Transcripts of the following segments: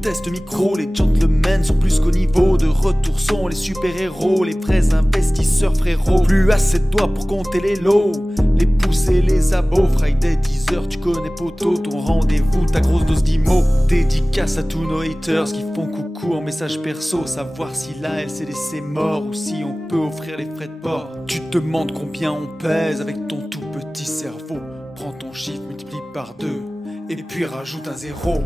test micro, les gentlemen sont plus qu'au niveau. De retour sont les super-héros, les vrais investisseurs frérots. Plus assez de doigts pour compter les lots, les pouces et les abos. Friday 10h, tu connais poto, ton rendez-vous, ta grosse dose d'IMO. Dédicace à tous nos haters qui font coucou en message perso. Savoir si la LCD c'est mort ou si on peut offrir les frais de port. Tu te demandes combien on pèse avec ton tout petit cerveau. Prends ton chiffre, multiplie par 2 et puis rajoute un 0.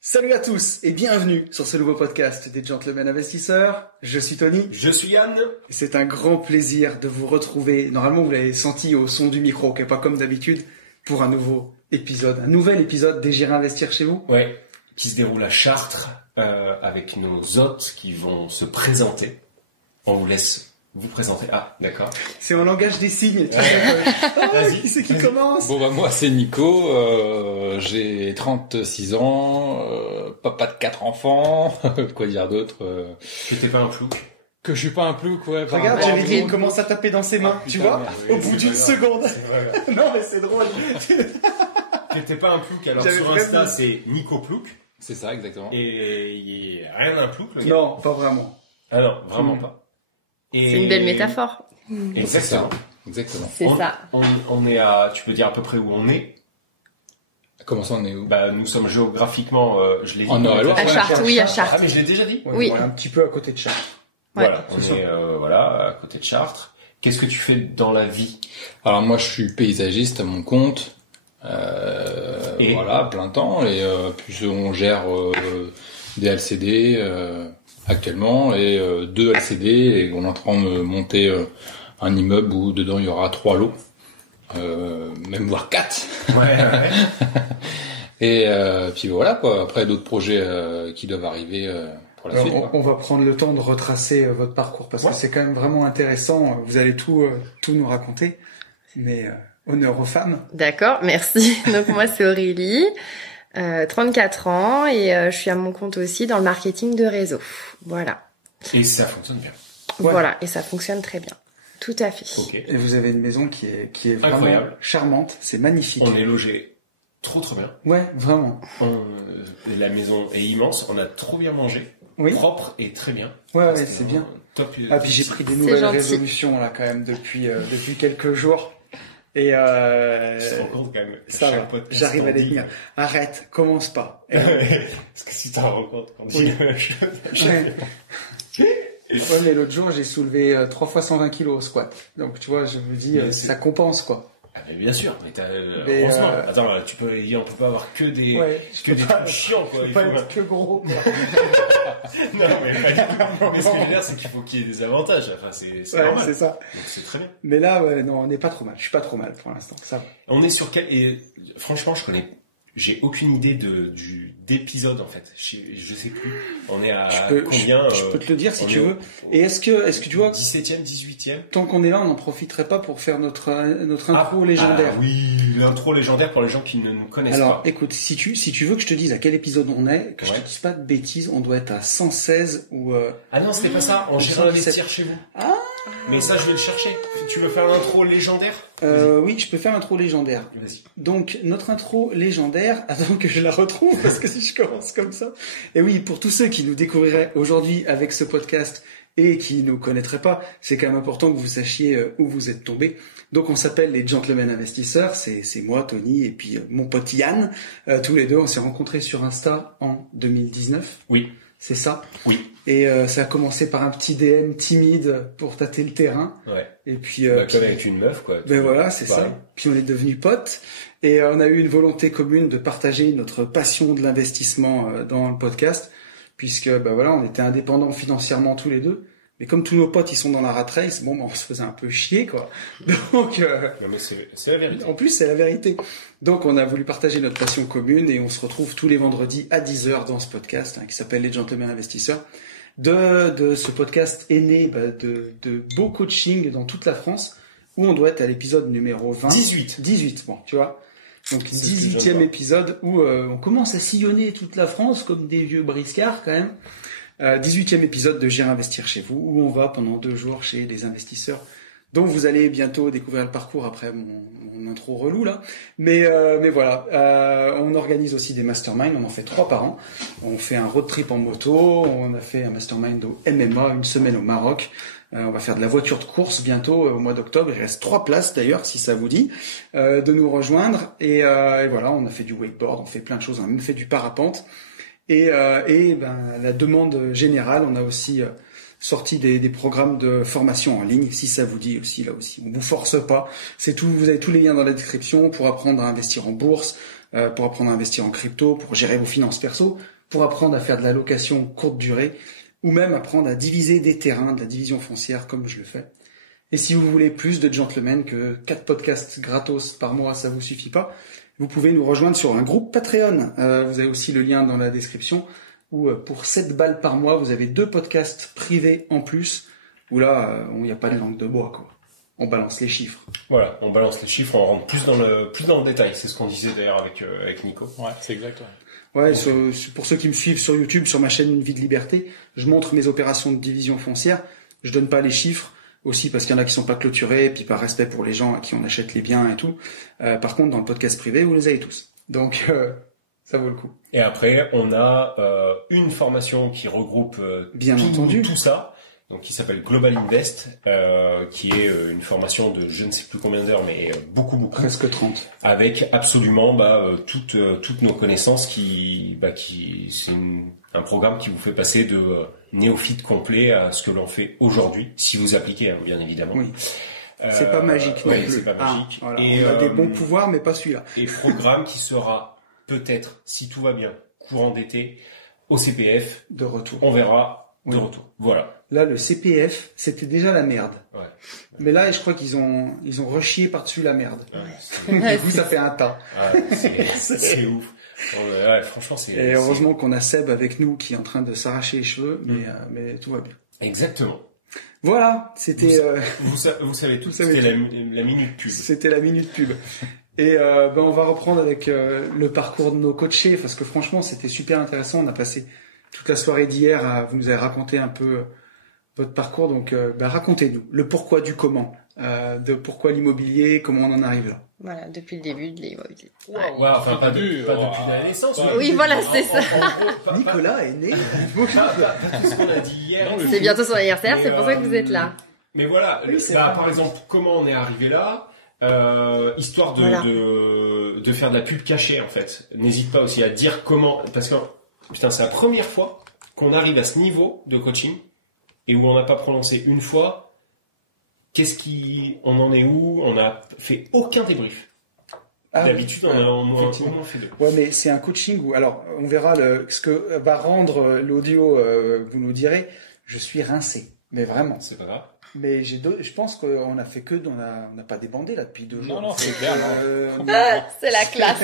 Salut à tous et bienvenue sur ce nouveau podcast des Gentlemen Investisseurs. Je suis Tony. Je suis Yann. Et c'est un grand plaisir de vous retrouver. Normalement, vous l'avez senti au son du micro, qui n'est pas comme d'habitude, pour un nouvel épisode des J'irai investir chez vous. Ouais, qui se déroule à Chartres, avec nos hôtes qui vont se présenter. On vous laisse vous présenter. Ah, d'accord. C'est en langage des signes. Tu sais, Vas-y. Qui c'est qui commence? Bon bah moi c'est Nico, j'ai 36 ans, papa de 4 enfants, quoi dire d'autre Que t'es pas un plouc. que je suis pas un plouc, ouais. par Regarde, rapport à j'avais dit, vous. il commence à taper dans ses mains, tu putain, vois, merde, au oui, bout c'est d'une pas grave. seconde. C'est vrai. Non, mais c'est drôle. Que t'es pas un plouc. Alors J'avais sur vraiment- Insta, c'est Nico Plouc. C'est ça exactement. Et il y a rien d'un plouc, le gars. Non, pas vraiment. Ah non, vraiment pas. Et... C'est une belle métaphore. C'est ça, Exactement. exactement. C'est ça. On est à, tu peux dire à peu près où on est. Comment ça on est où? Bah, nous sommes géographiquement, je l'ai dit. En Eure-et-Loire. À Chartres, oui, à Ah, Chartres. mais je l'ai déjà dit. Ouais, Oui. voilà, un petit peu à côté de Chartres. Ouais. Voilà, on C'est ça. est, voilà, à côté de Chartres. Qu'est-ce que tu fais dans la vie? Alors moi je suis paysagiste à mon compte, Et voilà, plein temps, et puis on gère des LCD actuellement, et 2 LCD, et on est en train de monter un immeuble où dedans il y aura 3 lots, même voire 4. Ouais. Et puis voilà quoi. Après d'autres projets qui doivent arriver pour la Alors, suite. quoi. on va prendre le temps de retracer votre parcours parce Ouais. que c'est quand même vraiment intéressant. Vous allez tout nous raconter, mais honneur aux femmes. D'accord, merci. Donc moi c'est Aurélie, 34 ans et je suis à mon compte aussi dans le marketing de réseau. Voilà. Et ça fonctionne bien. Ouais. Voilà, et ça fonctionne très bien. Tout à fait. Ok. Et vous avez une maison qui est vraiment Incroyable. charmante. C'est magnifique. On est logé trop bien. Ouais, vraiment. La maison est immense. On a trop bien mangé. Oui. Propre et très bien. Ouais, C'était c'est bien. Top. Ah, puis j'ai pris des nouvelles gentil. résolutions là quand même depuis quelques jours. Et Tu te rends compte quand même. qu'à ça chaque va. podcast, J'arrive on à les dit- tenir. Arrête, commence pas. Et, Parce que si tu rends compte qu'on dit Oui. la même chose. ouais, mais l'autre jour j'ai soulevé 3 fois 120 kilos au squat. Donc tu vois, je me dis Mais c'est- ça compense quoi. Ah, mais bien sûr. Mais Mais, heureusement. Attends, on peut pas avoir que des, Ouais, que des trucs chiants, quoi. Je Il peux faut- pas être que gros. Quoi. Non, mais pas du tout. Mais ce que je veux dire, c'est qu'il faut qu'il y ait des avantages. Enfin, c'est Ouais, normal. c'est ça. Donc c'est très bien. Mais là, ouais, non, on n'est pas trop mal. Je suis pas trop mal pour l'instant. Ça va. On est sur quel, et franchement, j'ai aucune idée d'épisode, en fait. Je sais plus. On est à combien, je peux te le dire si on tu est veux. Et est-ce que tu vois, 17e, 18e? tant qu'on est là, on n'en profiterait pas pour faire notre intro légendaire. Ah oui, l'intro légendaire pour les gens qui ne nous connaissent Alors, pas. écoute, si tu veux que je te dise à quel épisode on est, que je Ouais. te dise pas de bêtises, on doit être à 116 ou Ah non, c'était pas ça. On gère 117. investir chez vous. Ah. Mais ça, je vais le chercher. Tu veux faire l'intro légendaire? oui, je peux faire l'intro légendaire. Vas-y. Donc, notre intro légendaire, attends que je la retrouve, parce que si je commence comme ça. Et oui, pour tous ceux qui nous découvriraient aujourd'hui avec ce podcast et qui nous connaîtraient pas, c'est quand même important que vous sachiez où vous êtes tombés. Donc, on s'appelle les Gentlemen Investisseurs. C'est moi, Tony, et puis mon pote Yann. Tous les deux, on s'est rencontrés sur Insta en 2019. Oui. C'est ça? Oui. Et ça a commencé par un petit DM timide pour tâter le terrain. Ouais. Et puis, Bah, puis- comme avec une meuf, quoi. ben voilà, c'est Pareil. ça. Puis on est devenus potes et on a eu une volonté commune de partager notre passion de l'investissement dans le podcast, puisque ben voilà, on était indépendants financièrement tous les deux. Mais comme tous nos potes ils sont dans la rat race, bon, ben, on se faisait un peu chier quoi. Donc Non, mais c'est la vérité. en plus c'est la vérité. Donc on a voulu partager notre passion commune et on se retrouve tous les vendredis à 10h dans ce podcast qui s'appelle Les Gentlemen Investisseurs. De ce podcast est né de beaux coachings dans toute la France où on doit être à l'épisode numéro 20. 18, bon, tu vois. Donc C'est ce que je 18e viens de voir. épisode où on commence à sillonner toute la France comme des vieux briscards quand même. 18e épisode de J'irai investir chez vous où on va pendant 2 jours chez des investisseurs dont vous allez bientôt découvrir le parcours après mon mon intro relou là. Mais voilà, on organise aussi des masterminds, on en fait 3 par an. On fait un road trip en moto, on a fait un mastermind au MMA, une semaine au Maroc. On va faire de la voiture de course bientôt au mois d'octobre. Il reste 3 places d'ailleurs, si ça vous dit, de nous rejoindre. Et voilà, on a fait du wakeboard, on fait plein de choses, on a même fait du parapente. Et la demande générale, on a aussi sorti des programmes de formation en ligne, si ça vous dit aussi, là aussi. On vous force pas. C'est tout, vous avez tous les liens dans la description pour apprendre à investir en bourse, pour apprendre à investir en crypto, pour gérer vos finances perso, pour apprendre à faire de la location courte durée, ou même apprendre à diviser des terrains, de la division foncière, comme je le fais. Et si vous voulez plus de gentlemen, que 4 podcasts gratos par mois, ça vous suffit pas, vous pouvez nous rejoindre sur un groupe Patreon. Vous avez aussi le lien dans la description, où pour 7 balles par mois, vous avez 2 podcasts privés en plus, où là, il n'y a pas de langue de bois, quoi. On balance les chiffres. Voilà, on balance les chiffres, on rentre plus dans le détail. C'est ce qu'on disait d'ailleurs avec Nico. Ouais, c'est exact. Ouais, pour ceux qui me suivent sur YouTube, sur ma chaîne Une vie de liberté, je montre mes opérations de division foncière. Je donne pas les chiffres, aussi parce qu'il y en a qui sont pas clôturés, puis par respect pour les gens à qui on achète les biens et tout. Par contre, dans le podcast privé, vous les avez tous. Donc, ça vaut le coup. Et après, on a une formation qui regroupe bien entendu tout ça. Donc, qui s'appelle Global Invest, qui est une formation de je ne sais plus combien d'heures, mais beaucoup. Presque 30. Avec absolument toutes nos connaissances c'est un programme qui vous fait passer de néophyte complet à ce que l'on fait aujourd'hui, si vous appliquez, hein, bien évidemment. Oui. C'est pas magique non plus. C'est pas magique. Voilà. Et on a des bons pouvoirs, mais pas celui-là. Et programme qui sera peut-être, si tout va bien, courant d'été, au CPF. De retour. On verra de retour. Voilà. Là, le CPF, c'était déjà la merde. Ouais. Mais là, je crois qu'ils ont rechié par-dessus la merde. Ouais, du coup, ça fait un tas. Ouais, c'est ouf. Ouais, franchement, Et heureusement qu'on a Seb avec nous qui est en train de s'arracher les cheveux, mais tout va bien. Exactement. Voilà, c'était... Vous savez tout, c'était la minute pub. C'était la minute pub. Et on va reprendre avec le parcours de nos coachés, parce que franchement, c'était super intéressant. On a passé toute la soirée d'hier, vous nous avez raconté un peu votre parcours, donc racontez-nous le pourquoi du comment, de pourquoi l'immobilier, comment on en arrive là. Voilà, depuis le début de l'immobilier. Ouais, enfin pas depuis la naissance. Oui, voilà, c'est ça. Nicolas est né. Pas tout ce qu'on a dit hier. C'est bientôt son anniversaire, c'est pour ça que vous êtes là. Mais voilà, par exemple, comment on est arrivé là, histoire de faire de la pub cachée en fait. N'hésite pas aussi à dire comment, parce que putain, c'est la première fois qu'on arrive à ce niveau de coaching et où on n'a pas prononcé une fois on en est où, on n'a fait aucun débrief. D'habitude, on en fait 2. Ouais, mais c'est un coaching où, alors, on verra ce que va rendre l'audio, vous nous direz, je suis rincé. Mais vraiment. C'est pas grave. Mais je pense qu'on a fait on n'a pas débandé là depuis 2 jours. Non, c'est clair. C'est la classe.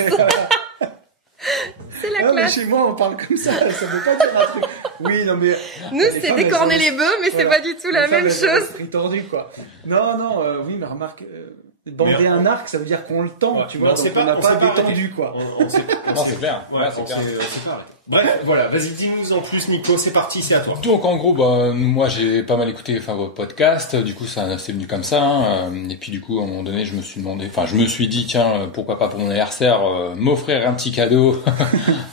C'est la classe. Mais chez moi, on parle comme ça veut pas dire un truc. Oui, non, mais... Nous, c'est décorner les bœufs, mais c'est pas du tout la même chose. C'est tordu, quoi. Non, oui, mais remarque, bander un arc, ça veut dire qu'on le tend, tu vois, donc on n'a pas détendu, quoi. Non, c'est clair. Ouais, c'est clair. Bref, voilà, vas-y, dis-nous en plus, Nico, c'est parti, c'est à toi. Donc, en gros, moi, j'ai pas mal écouté, vos podcasts, du coup, ça c'est venu comme ça, hein. Et puis, du coup, à un moment donné, je me suis dit, tiens, pourquoi pas pour mon anniversaire, m'offrir un petit cadeau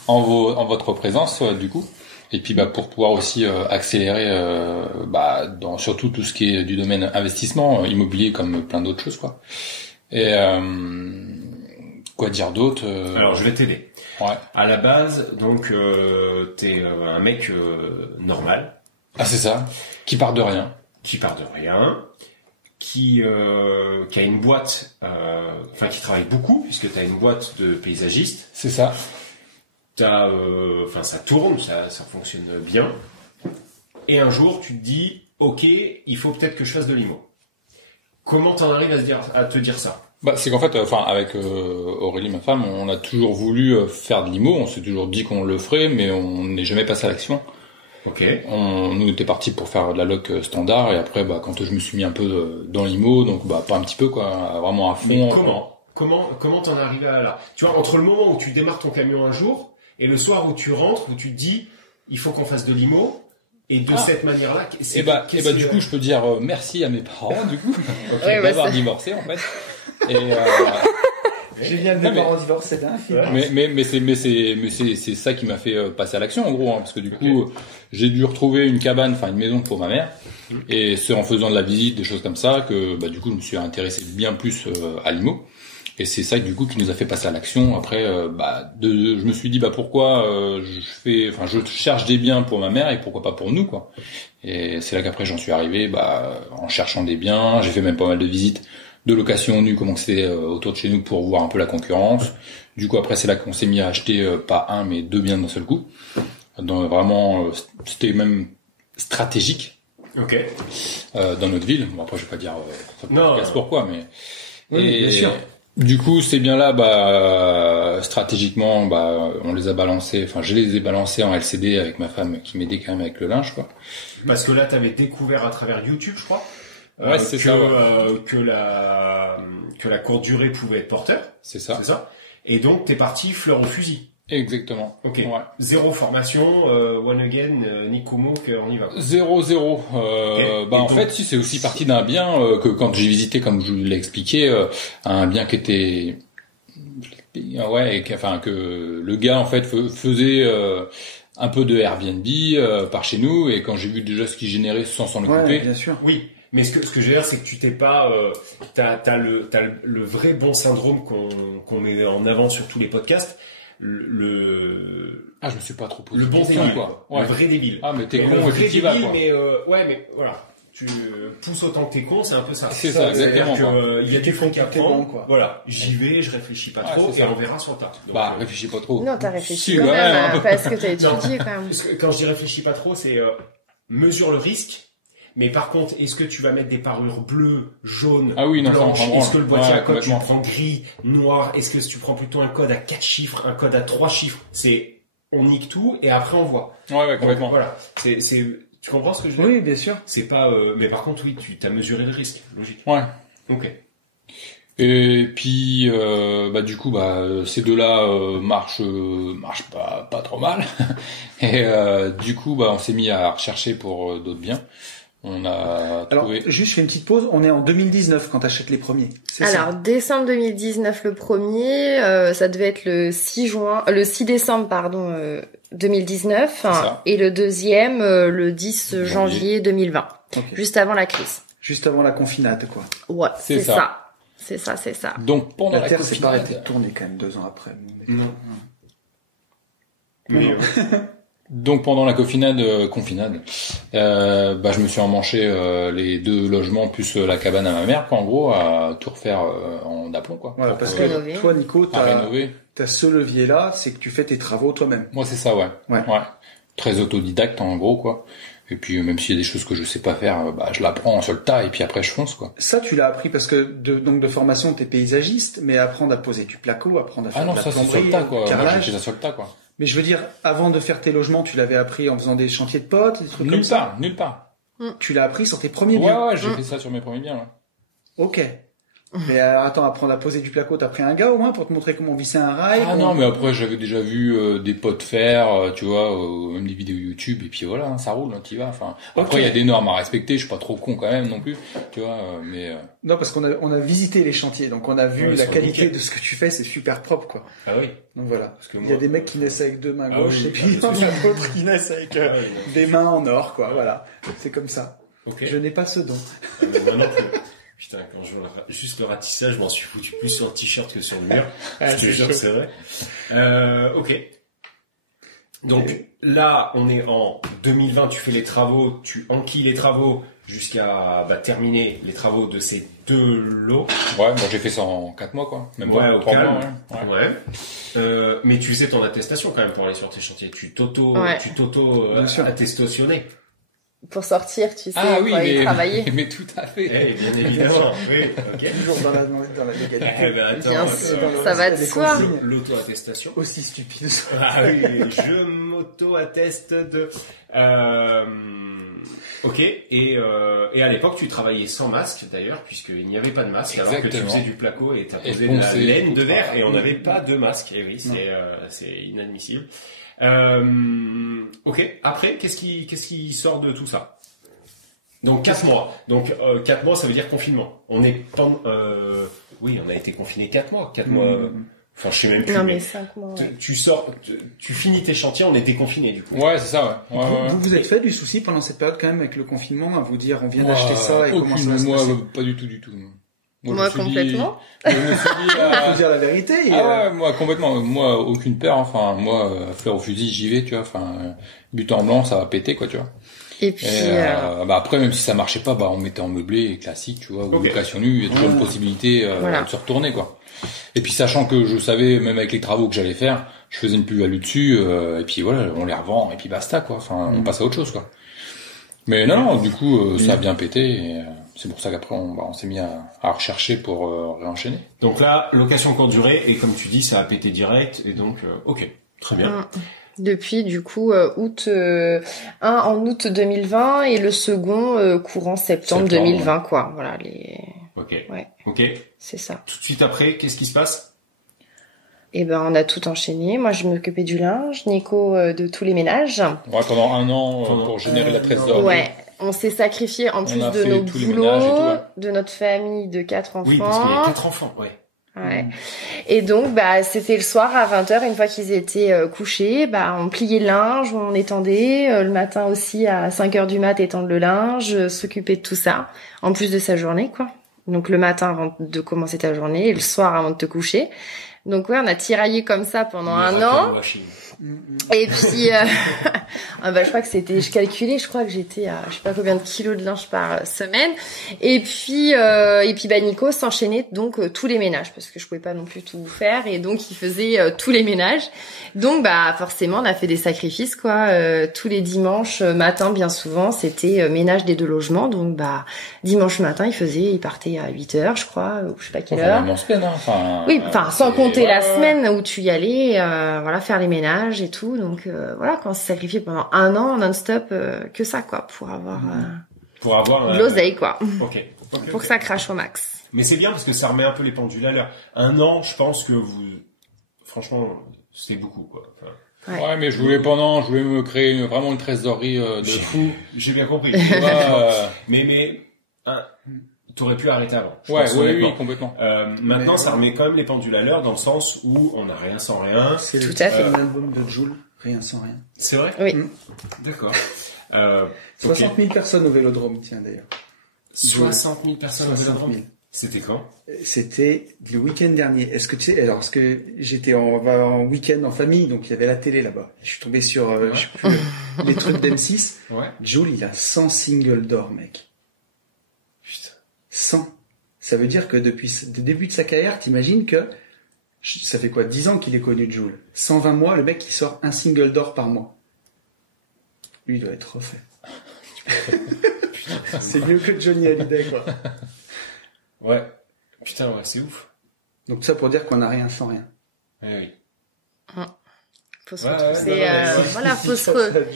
en votre présence, du coup. Et puis, pour pouvoir aussi accélérer, dans surtout tout ce qui est du domaine investissement, immobilier, comme plein d'autres choses, quoi. Et, quoi dire d'autre? Alors, je vais t'aider. Ouais. À la base, donc, t'es un mec normal. Ah, c'est ça. Qui part de rien. Qui a une boîte, qui travaille beaucoup, puisque t'as une boîte de paysagiste. C'est ça. Ça tourne, ça fonctionne bien. Et un jour, tu te dis, ok, il faut peut-être que je fasse de l'IMO. Comment t'en arrives à te dire ça? C'est qu'en fait, avec Aurélie, ma femme, on a toujours voulu faire de l'IMO. On s'est toujours dit qu'on le ferait, mais on n'est jamais passé à l'action. Ok. Nous était partis pour faire de la loc standard, et après, quand je me suis mis un peu dans l'IMO, donc pas un petit peu, quoi, vraiment à fond. Mais comment t'en es arrivé à là? Tu vois, entre le moment où tu démarres ton camion un jour et le soir où tu rentres, où tu te dis, il faut qu'on fasse de l'IMO. Et de cette manière-là, du coup, je peux dire merci à mes parents, du coup, oui, d'avoir divorcé, en fait. Et Génial, mes parents divorcent, c'est un film. C'est ça qui m'a fait passer à l'action en gros, parce que du coup j'ai dû retrouver une cabane, enfin une maison pour ma mère, et c'est en faisant de la visite, des choses comme ça que du coup je me suis intéressé bien plus à l'IMO, et c'est ça du coup qui nous a fait passer à l'action. Après je me suis dit pourquoi je cherche des biens pour ma mère et pourquoi pas pour nous quoi. Et c'est là qu'après j'en suis arrivé en cherchant des biens. J'ai fait même pas mal de visites de location nue, comment c'était autour de chez nous pour voir un peu la concurrence. Du coup après c'est là qu'on s'est mis à acheter pas un mais 2 biens d'un seul coup. Vraiment c'était même stratégique. OK. Dans notre ville. Bon après je vais pas dire pourquoi mais oui, bien sûr. Du coup, ces biens-là, stratégiquement, on les a balancés. Enfin, je les ai balancés en LCD avec ma femme qui m'aidait quand même avec le linge, quoi. Parce que là, t'avais découvert à travers YouTube, je crois. Ouais, c'est ça. Que la courte durée pouvait être porteur. C'est ça. Et donc, t'es parti fleur au fusil. Exactement. Ok. Ouais. Zéro formation, one again, ni Kumo, on y va. 0-0. En fait, si c'est aussi parti d'un bien que quand j'ai visité, comme je vous l'ai expliqué, un bien qui était, que le gars en fait faisait un peu de Airbnb par chez nous, et quand j'ai vu déjà ce qu'il générait sans s'en occuper. Bien sûr. Oui. Mais ce que je veux dire, c'est que tu t'es pas, t'as le vrai bon syndrome qu'on met en avant sur tous les podcasts. Je me suis pas trop posé le bon débile, quoi. Ouais. Le vrai débile. Ah, mais t'es con, le vrai et tu vas, quoi. mais mais voilà. Tu pousses autant que t'es con, c'est un peu ça. C'est ça, exactement. Il y a du fond qui apprend. Bon, quoi. Voilà. J'y vais, je réfléchis pas trop, et on verra sur le tas. Donc, réfléchis pas trop. Non, t'as réfléchi Si, quand ouais, même, parce que t'as étudié quand même. Quand je dis réfléchis pas trop, c'est mesure le risque. Mais par contre, est-ce que tu vas mettre des parures bleues, jaunes, blanches? Est-ce que le boîtier à code, tu le prends gris, noir? Est-ce que tu prends plutôt un code à 4 chiffres, un code à 3 chiffres? On nique tout et après on voit. Ouais, complètement. Donc, voilà. Tu comprends ce que je veux dire? Oui, bien sûr. C'est pas, mais par contre, oui, tu t'as mesuré le risque. Logique. Ouais. Ok. Et puis, du coup, ces deux-là marchent pas trop mal. Et du coup, on s'est mis à rechercher pour d'autres biens. On a trouvé. Alors, juste, je fais une petite pause. On est en 2019 quand t'achètes les premiers. Alors, décembre 2019 le premier, ça devait être le 6 décembre, 2019. Et le deuxième, le 10 janvier 2020. Okay. Juste avant la crise. Juste avant la confinade, quoi. Ouais, c'est ça. C'est ça. Donc, pendant la Terre s'est pas arrêtée de tourner quand même 2 ans après. Non. Mais donc pendant la confinade, je me suis emmanché les 2 logements plus la cabane à ma mère, quoi, en gros, à tout refaire en d'aplomb, quoi. Voilà, parce que toi, Nico, t'as ce levier-là, c'est que tu fais tes travaux toi-même. Moi, c'est ça, ouais. Très autodidacte, en gros, quoi. Et puis même s'il y a des choses que je sais pas faire, je l'apprends sur le tas et puis après je fonce, quoi. Ça tu l'as appris parce que de formation t'es paysagiste, mais apprendre à poser du placo, apprendre à faire de la plomberie, sur le tas, quoi. Carrelage. Moi, j'ai fait ça sur le tas, quoi. Mais je veux dire, avant de faire tes logements, tu l'avais appris en faisant des chantiers de potes, des trucs comme ça. Nulle part. Tu l'as appris sur tes premiers biens. Ouais, j'ai fait ça sur mes premiers biens, ouais. Ok. Mais attends, apprendre à poser du placo, t'as pris un gars au moins pour te montrer comment visser un rail? Non, mais après j'avais déjà vu des potes faire, tu vois, même des vidéos YouTube, et puis voilà, ça roule, t'y vas. Enfin, après il y a des normes à respecter, je suis pas trop con quand même non plus, tu vois, mais. Non, parce qu'on a visité les chantiers, donc on a vu la qualité de ce que tu fais, c'est super propre, quoi. Ah oui. Donc voilà. Parce que il y a des mecs qui naissent avec 2 mains gauches, et puis il y en a d'autres qui naissent avec des mains en or, quoi. Voilà. C'est comme ça. Okay. Je n'ai pas ce don. Non plus. Putain, quand je vois juste le ratissage, je m'en suis foutu plus sur le t-shirt que sur le mur. Je te jure que c'est vrai. Ok. Donc là, on est en 2020, tu fais les travaux, tu enquilles les travaux jusqu'à terminer les travaux de ces 2 lots. Ouais, moi j'ai fait ça en 4 mois, quoi. Même pas au 3 mois. Ouais. Mais tu faisais ton attestation quand même pour aller sur tes chantiers. Tu t'auto-attestationné. Pour sortir, tu sais, pour aller travailler. Mais tout à fait. Bien évidemment, oui, ok. Toujours dans la légalité. Attends, bien sûr, ça va de soi. L'auto-attestation. Aussi stupide. Ah oui, je m'auto-atteste de... Ok, et à l'époque, tu travaillais sans masque, d'ailleurs, puisqu'il n'y avait pas de masque, alors que tu faisais du placo et t'as posé de la laine de verre, et on n'avait pas de masque. Et oui, c'est inadmissible. Ok. Après, qu'est-ce qui sort de tout ça? Donc 4 mois. Donc 4 mois, ça veut dire confinement. On est oui, on a été confiné 4 mois. 4 mois. Enfin, je sais même plus. Non, mais 5 mois. Ouais. Tu sors, tu finis tes chantiers, on est déconfiné du coup. Ouais, c'est ça. Ouais. Vous vous êtes fait du souci pendant cette période quand même avec le confinement à vous dire on vient d'acheter ça et comment ça va se passer? Pas du tout. Moi complètement. Je me suis dit, faut dire la vérité. Ouais, moi complètement. Moi aucune peur. Enfin, moi fleur au fusil, j'y vais, tu vois. Enfin, but en blanc, ça va péter, quoi, tu vois. Et puis après, même si ça marchait pas, on mettait en meublé classique, tu vois, ou location nue. Il y a toujours une possibilité de se retourner, quoi. Et puis sachant que je savais, même avec les travaux que j'allais faire, je faisais une plus-value dessus, et puis voilà, on les revend, et puis basta, quoi. Enfin, on passe à autre chose, quoi. Mais non, du coup, ça a bien pété, et c'est pour ça qu'après, on s'est mis à rechercher pour réenchaîner. Donc là, location courte durée, et comme tu dis, ça a pété direct, et donc, ok, très bien. Depuis, du coup, un en août 2020, et le second courant septembre 2020, quoi. Voilà, Ok. Ouais. Ok. C'est ça. Tout de suite après, qu'est-ce qui se passe? Eh ben, on a tout enchaîné. Moi, je m'occupais du linge, Nico de tous les ménages. Ouais, pendant 1 an, pour générer la trésorerie. Ouais. On s'est sacrifié en plus de nos boulots, de notre famille de 4 enfants. Oui, parce qu'il y a 4 enfants, ouais. Ouais. Et donc, c'était le soir à 20h, une fois qu'ils étaient couchés, on pliait le linge, on étendait, le matin aussi à 5h du mat, étendre le linge, s'occuper de tout ça, en plus de sa journée, quoi. Donc le matin avant de commencer ta journée et le soir avant de te coucher. Donc ouais, on a tiraillé comme ça pendant 1 an. Et puis je crois que je calculais, je crois que j'étais à je sais pas combien de kilos de linge par semaine. Et puis Nico s'enchaînait donc tous les ménages parce que je pouvais pas non plus tout faire et donc il faisait tous les ménages. Donc forcément on a fait des sacrifices, quoi. Tous les dimanches matin, bien souvent, c'était ménage des 2 logements. Donc dimanche matin, il partait à 8h, je crois, ou je sais pas quelle heure. Oui, sans compter la semaine où tu y allais faire les ménages et tout. Donc quand on s'est sacrifié pendant 1 an non-stop que ça, quoi, pour avoir de l'oseille, quoi. Pour que ça crache au max. Mais c'est bien parce que ça remet un peu les pendules à l'heure. 1 an, je pense que franchement, c'est beaucoup, quoi. Ouais, mais je voulais me créer vraiment une trésorerie de fou. J'ai bien compris. Mais t'aurais pu arrêter avant. Oui, complètement. Maintenant, ça remet quand même les pendules à l'heure dans le sens où on n'a rien sans rien. C'est tout à fait l'album de Jul, Rien sans rien. C'est vrai? Oui. D'accord. 60 000 personnes au Vélodrome, tiens, d'ailleurs. 60 000 personnes au Vélodrome? C'était quand? C'était le week-end dernier. Est-ce que tu sais, parce que j'étais en week-end en famille, donc il y avait la télé là-bas. Je suis tombé sur, je sais plus, les trucs d'M6. Ouais. Jul, il a 100 singles d'or, mec. 100. Ça veut dire que depuis le début de sa carrière, t'imagines que ça fait quoi, 10 ans qu'il est connu, Jul. 120 mois, le mec qui sort un single d'or par mois. Lui, il doit être refait. C'est mieux que Johnny Hallyday, quoi. Ouais. Putain, ouais, c'est ouf. Donc ça pour dire qu'on n'a rien sans rien. Oui. Faut se retrousser,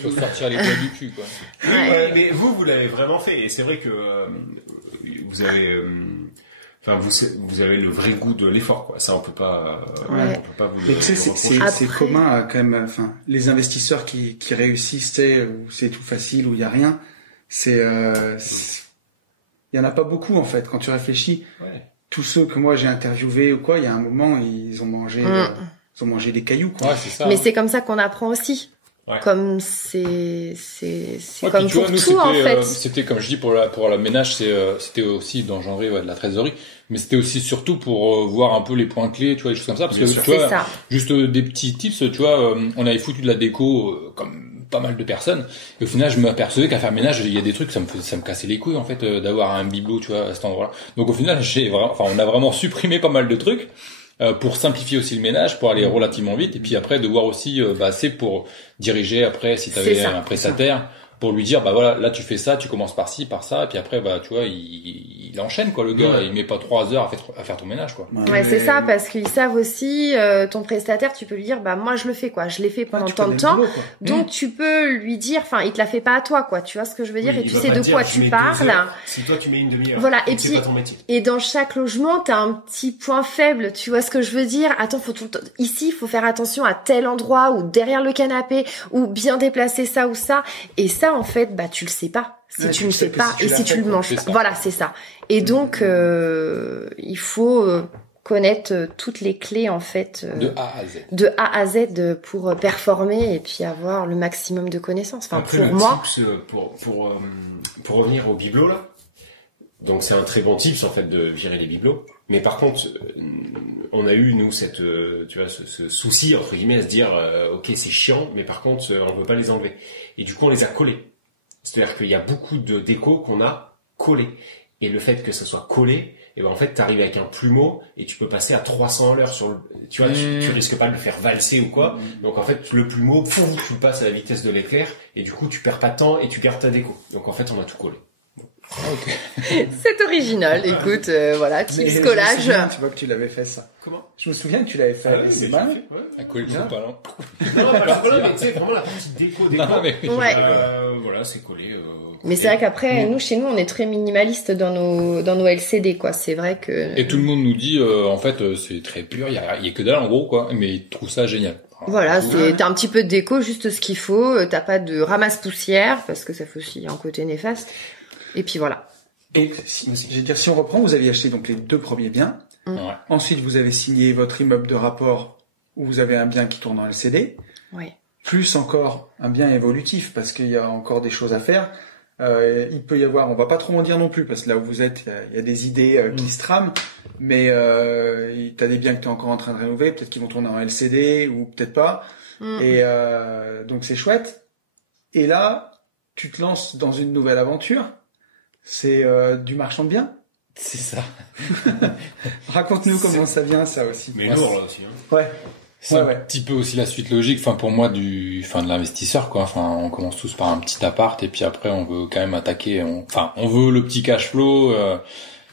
faut sortir les doigts du cul, quoi. Oui, mais vous l'avez vraiment fait, et c'est vrai que vous avez, vous avez le vrai goût de l'effort, quoi. Ça, on peut pas vous. Mais tu sais, c'est commun, quand même. Enfin, les investisseurs qui réussissent, tu sais, où c'est tout facile, où il y a rien. Il y en a pas beaucoup, en fait. Quand tu réfléchis, tous ceux que moi j'ai interviewés ou quoi, il y a un moment, ils ont mangé des cailloux, quoi. Ouais, c'est ça. Mais c'est comme ça qu'on apprend aussi. Ouais. Comme c'est comme pour nous, tout, en fait. C'était, comme je dis, pour la ménage, c'était aussi d'engendrer de la trésorerie, mais c'était aussi surtout pour voir un peu les points clés, tu vois, des choses comme ça, parce que tu vois, juste des petits tips, tu vois, on avait foutu de la déco comme pas mal de personnes, et au final je m'apercevais qu'à faire ménage, il y a des trucs, ça me cassait les couilles, en fait, d'avoir un bibelot, tu vois, à cet endroit-là. Donc au final, on a vraiment supprimé pas mal de trucs pour simplifier aussi le ménage, pour aller relativement vite, et puis après de voir aussi c'est pour diriger après, si t'avais un prestataire, pour lui dire voilà, là tu fais ça, tu commences par ci, par ça, et puis après tu vois, il enchaîne, quoi, le gars. Il met pas 3 heures à faire ton ménage, quoi. Ouais, c'est ça, parce qu'ils savent aussi, ton prestataire, tu peux lui dire moi je le fais, quoi, je l'ai fait pendant tant de temps, donc tu peux lui dire, il te la fait pas à toi, quoi, tu vois ce que je veux dire, et tu sais de quoi tu parles. Si toi tu mets une demi-heure, voilà, et puis puis pas ton métier. Et dans chaque logement t'as un petit point faible, tu vois ce que je veux dire. Attends, ici il faut faire attention à tel endroit, ou derrière le canapé, ou bien déplacer ça ou ça, et ça en fait tu le sais pas. si tu ne fais pas et si tu le manges pas. Voilà, c'est ça. Et donc, il faut connaître toutes les clés en fait de A à Z pour performer et puis avoir le maximum de connaissances. Enfin, après, pour moi, tips, pour revenir au bibelot là. Donc c'est un très bon tips en fait de virer les bibelots. Mais par contre, on a eu nous cette ce souci entre guillemets à se dire ok c'est chiant, mais par contre on veut pas les enlever. Et du coup on les a collés. C'est-à-dire qu'il y a beaucoup de déco qu'on a collés. Et le fait que ça soit collé, et ben en fait t'arrives avec un plumeau et tu peux passer à 300 à l'heure sur le, tu risques pas de le faire valser ou quoi. Donc en fait le plumeau, tu le passes à la vitesse de l'éclair et du coup tu perds pas de temps et tu gardes ta déco. Donc en fait on a tout collé. Okay. C'est original. Écoute, voilà, tips collage. Tu vois que tu l'avais fait ça. Comment? Je me souviens que tu l'avais fait. C'est mal. À coller le pas là. Non, pas le collage, mais tu sais vraiment la partie déco. Non, mais ouais. Voilà, c'est collé. Mais c'est vrai qu'après, nous, chez nous, on est très minimaliste dans nos LCD, quoi. C'est vrai que. Et tout le monde nous dit, en fait, c'est très pur, il y a que dalle en gros, quoi. Mais ils trouvent ça génial. Voilà, t'as un petit peu de déco, juste ce qu'il faut. T'as pas de ramasse-poussière, parce que ça fait aussi un côté néfaste. Et puis voilà. Donc, si on reprend, vous aviez acheté donc les 2 premiers biens. Ouais. Ensuite, vous avez signé votre immeuble de rapport où vous avez un bien qui tourne en LCD. Oui. Plus encore un bien évolutif parce qu'il y a encore des choses à faire. Il peut y avoir, on va pas trop en dire non plus parce que là où vous êtes, il y a des idées qui se trament. Mais t'as des biens que t'es encore en train de rénover, peut-être qu'ils vont tourner en LCD ou peut-être pas. Et donc c'est chouette. Et là, tu te lances dans une nouvelle aventure. C'est du marchand de biens. C'est ça. Raconte-nous comment ça vient, ça aussi. Mais lourd là aussi. Hein. Ouais. C'est un petit peu aussi la suite logique, enfin pour moi de l'investisseur quoi. Enfin on commence tous par un petit appart et puis après on veut quand même attaquer. On veut le petit cash flow.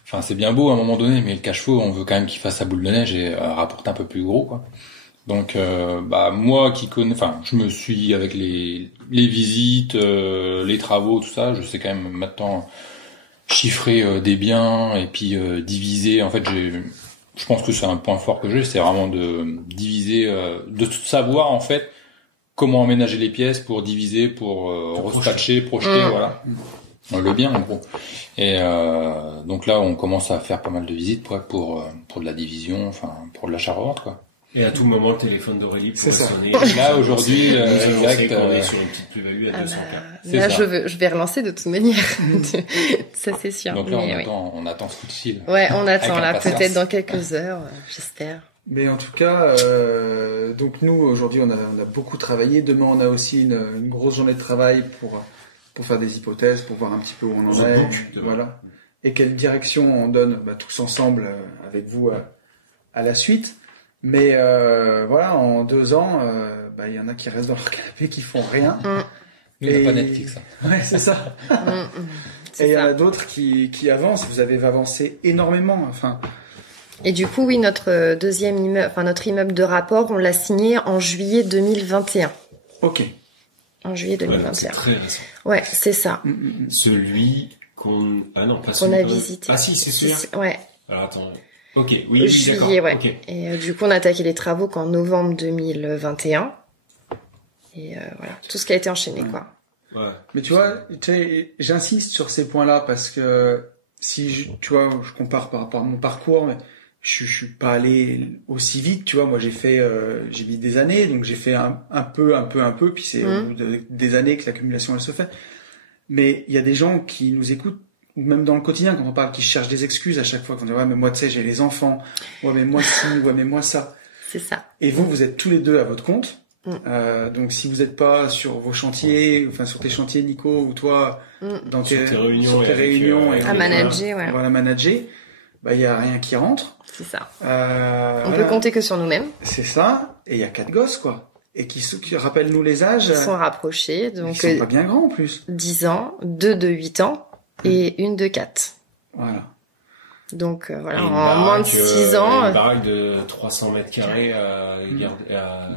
Enfin c'est bien beau à un moment donné, mais le cash flow on veut quand même qu'il fasse sa boule de neige et rapporte un peu plus gros quoi. Donc moi qui connais, enfin je me suis avec les visites, les travaux tout ça, je sais quand même maintenant chiffrer des biens et puis diviser. En fait je pense que c'est un point fort que j'ai, c'est vraiment de diviser, de savoir en fait comment aménager les pièces pour diviser, pour respatcher, projeter, voilà. Le bien en gros. Et donc là on commence à faire pas mal de visites pour de la division, enfin pour de l'achat-revente quoi. Et à tout moment, le téléphone d'Aurélie pourrait sonner. Là, aujourd'hui, direct, on est sur une petite plus-value à 200 K. Là, je vais relancer de toute manière. Ça, c'est sûr. Donc là, on attend ce coup de fil. Ouais, on attend là, peut-être dans quelques heures, j'espère. Mais en tout cas, donc nous, aujourd'hui, on a beaucoup travaillé. Demain, on a aussi une grosse journée de travail pour faire des hypothèses, pour voir un petit peu où on en est. Voilà. Et quelle direction on donne, tous ensemble, avec vous, à la suite. Mais voilà, en 2 ans, il y en a qui restent dans leur canapé, qui font rien. Nous, on n'a pas Netflix. Ouais, c'est ça. Et il y en a d'autres qui avancent. Vous avez avancé énormément. Enfin. Et du coup, oui, notre deuxième immeuble, notre immeuble de rapport, on l'a signé en juillet 2021. Ok. En juillet 2021. Ouais, c'est très récent. Ouais, c'est ça. Celui qu'on a visité. Ah si, c'est celui-là. Ouais. Alors attends. Ok, oui, juillet, d'accord. Ouais. Okay. Et du coup, on a attaqué les travaux qu'en novembre 2021. Et voilà, tout ce qui a été enchaîné, quoi. Ouais. Mais tu vois, j'insiste sur ces points-là parce que si tu vois, je compare par rapport à mon parcours, mais je suis pas allé aussi vite, tu vois. Moi, j'ai mis des années, donc j'ai fait un peu, puis c'est au bout des années que l'accumulation elle se fait. Mais il y a des gens qui nous écoutent. Ou même dans le quotidien, quand on parle, qui cherchent des excuses à chaque fois, qu'on dit, ouais, mais moi, tu sais, j'ai les enfants, ouais, mais moi, ci, ouais, mais moi, ça. C'est ça. Et vous êtes tous les deux à votre compte. Donc, si vous n'êtes pas sur vos chantiers, enfin, sur tes chantiers, Nico, ou toi, dans tes réunions, à manager, ouais. Voilà, manager, il y a rien qui rentre. C'est ça. On peut compter que sur nous-mêmes. C'est ça. Et il y a 4 gosses, quoi. Et qui rappellent-nous les âges. Ils sont rapprochés, donc. Ils sont pas bien grands, en plus. 10 ans, 2 de 8 ans. Et une de 4. Voilà. Donc voilà, en moins de 6 ans. Une baraque de 300 mètres carrés à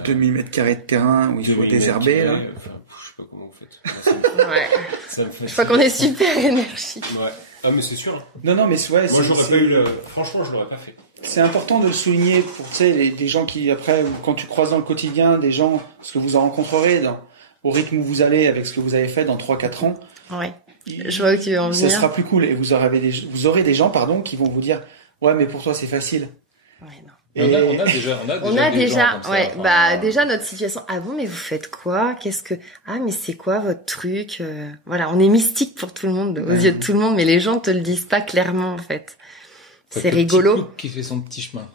2000 mètres carrés de terrain où il faut désherber. Là. Enfin, je sais pas comment vous faites. Ouais. Ça me fait je crois qu'on est super énergique. Ouais. Ah mais c'est sûr. Non mais ouais. Moi j'aurais pas eu franchement je l'aurais pas fait. C'est important de le souligner pour des gens qui après quand tu croises dans le quotidien des gens, ce que vous en rencontrerez au rythme où vous allez avec ce que vous avez fait dans 3-4 ans. Ouais. Je vois où tu veux en venir. Ça sera plus cool et vous aurez des gens, qui vont vous dire, ouais, mais pour toi c'est facile. Ouais, non. Et on a déjà, ouais, bah déjà notre situation. Ah bon, mais vous faites quoi? Mais c'est quoi votre truc? Voilà, on est mystique pour tout le monde, aux yeux de tout le monde, mais les gens te le disent pas clairement en fait. C'est rigolo. Plouc qui fait son petit chemin.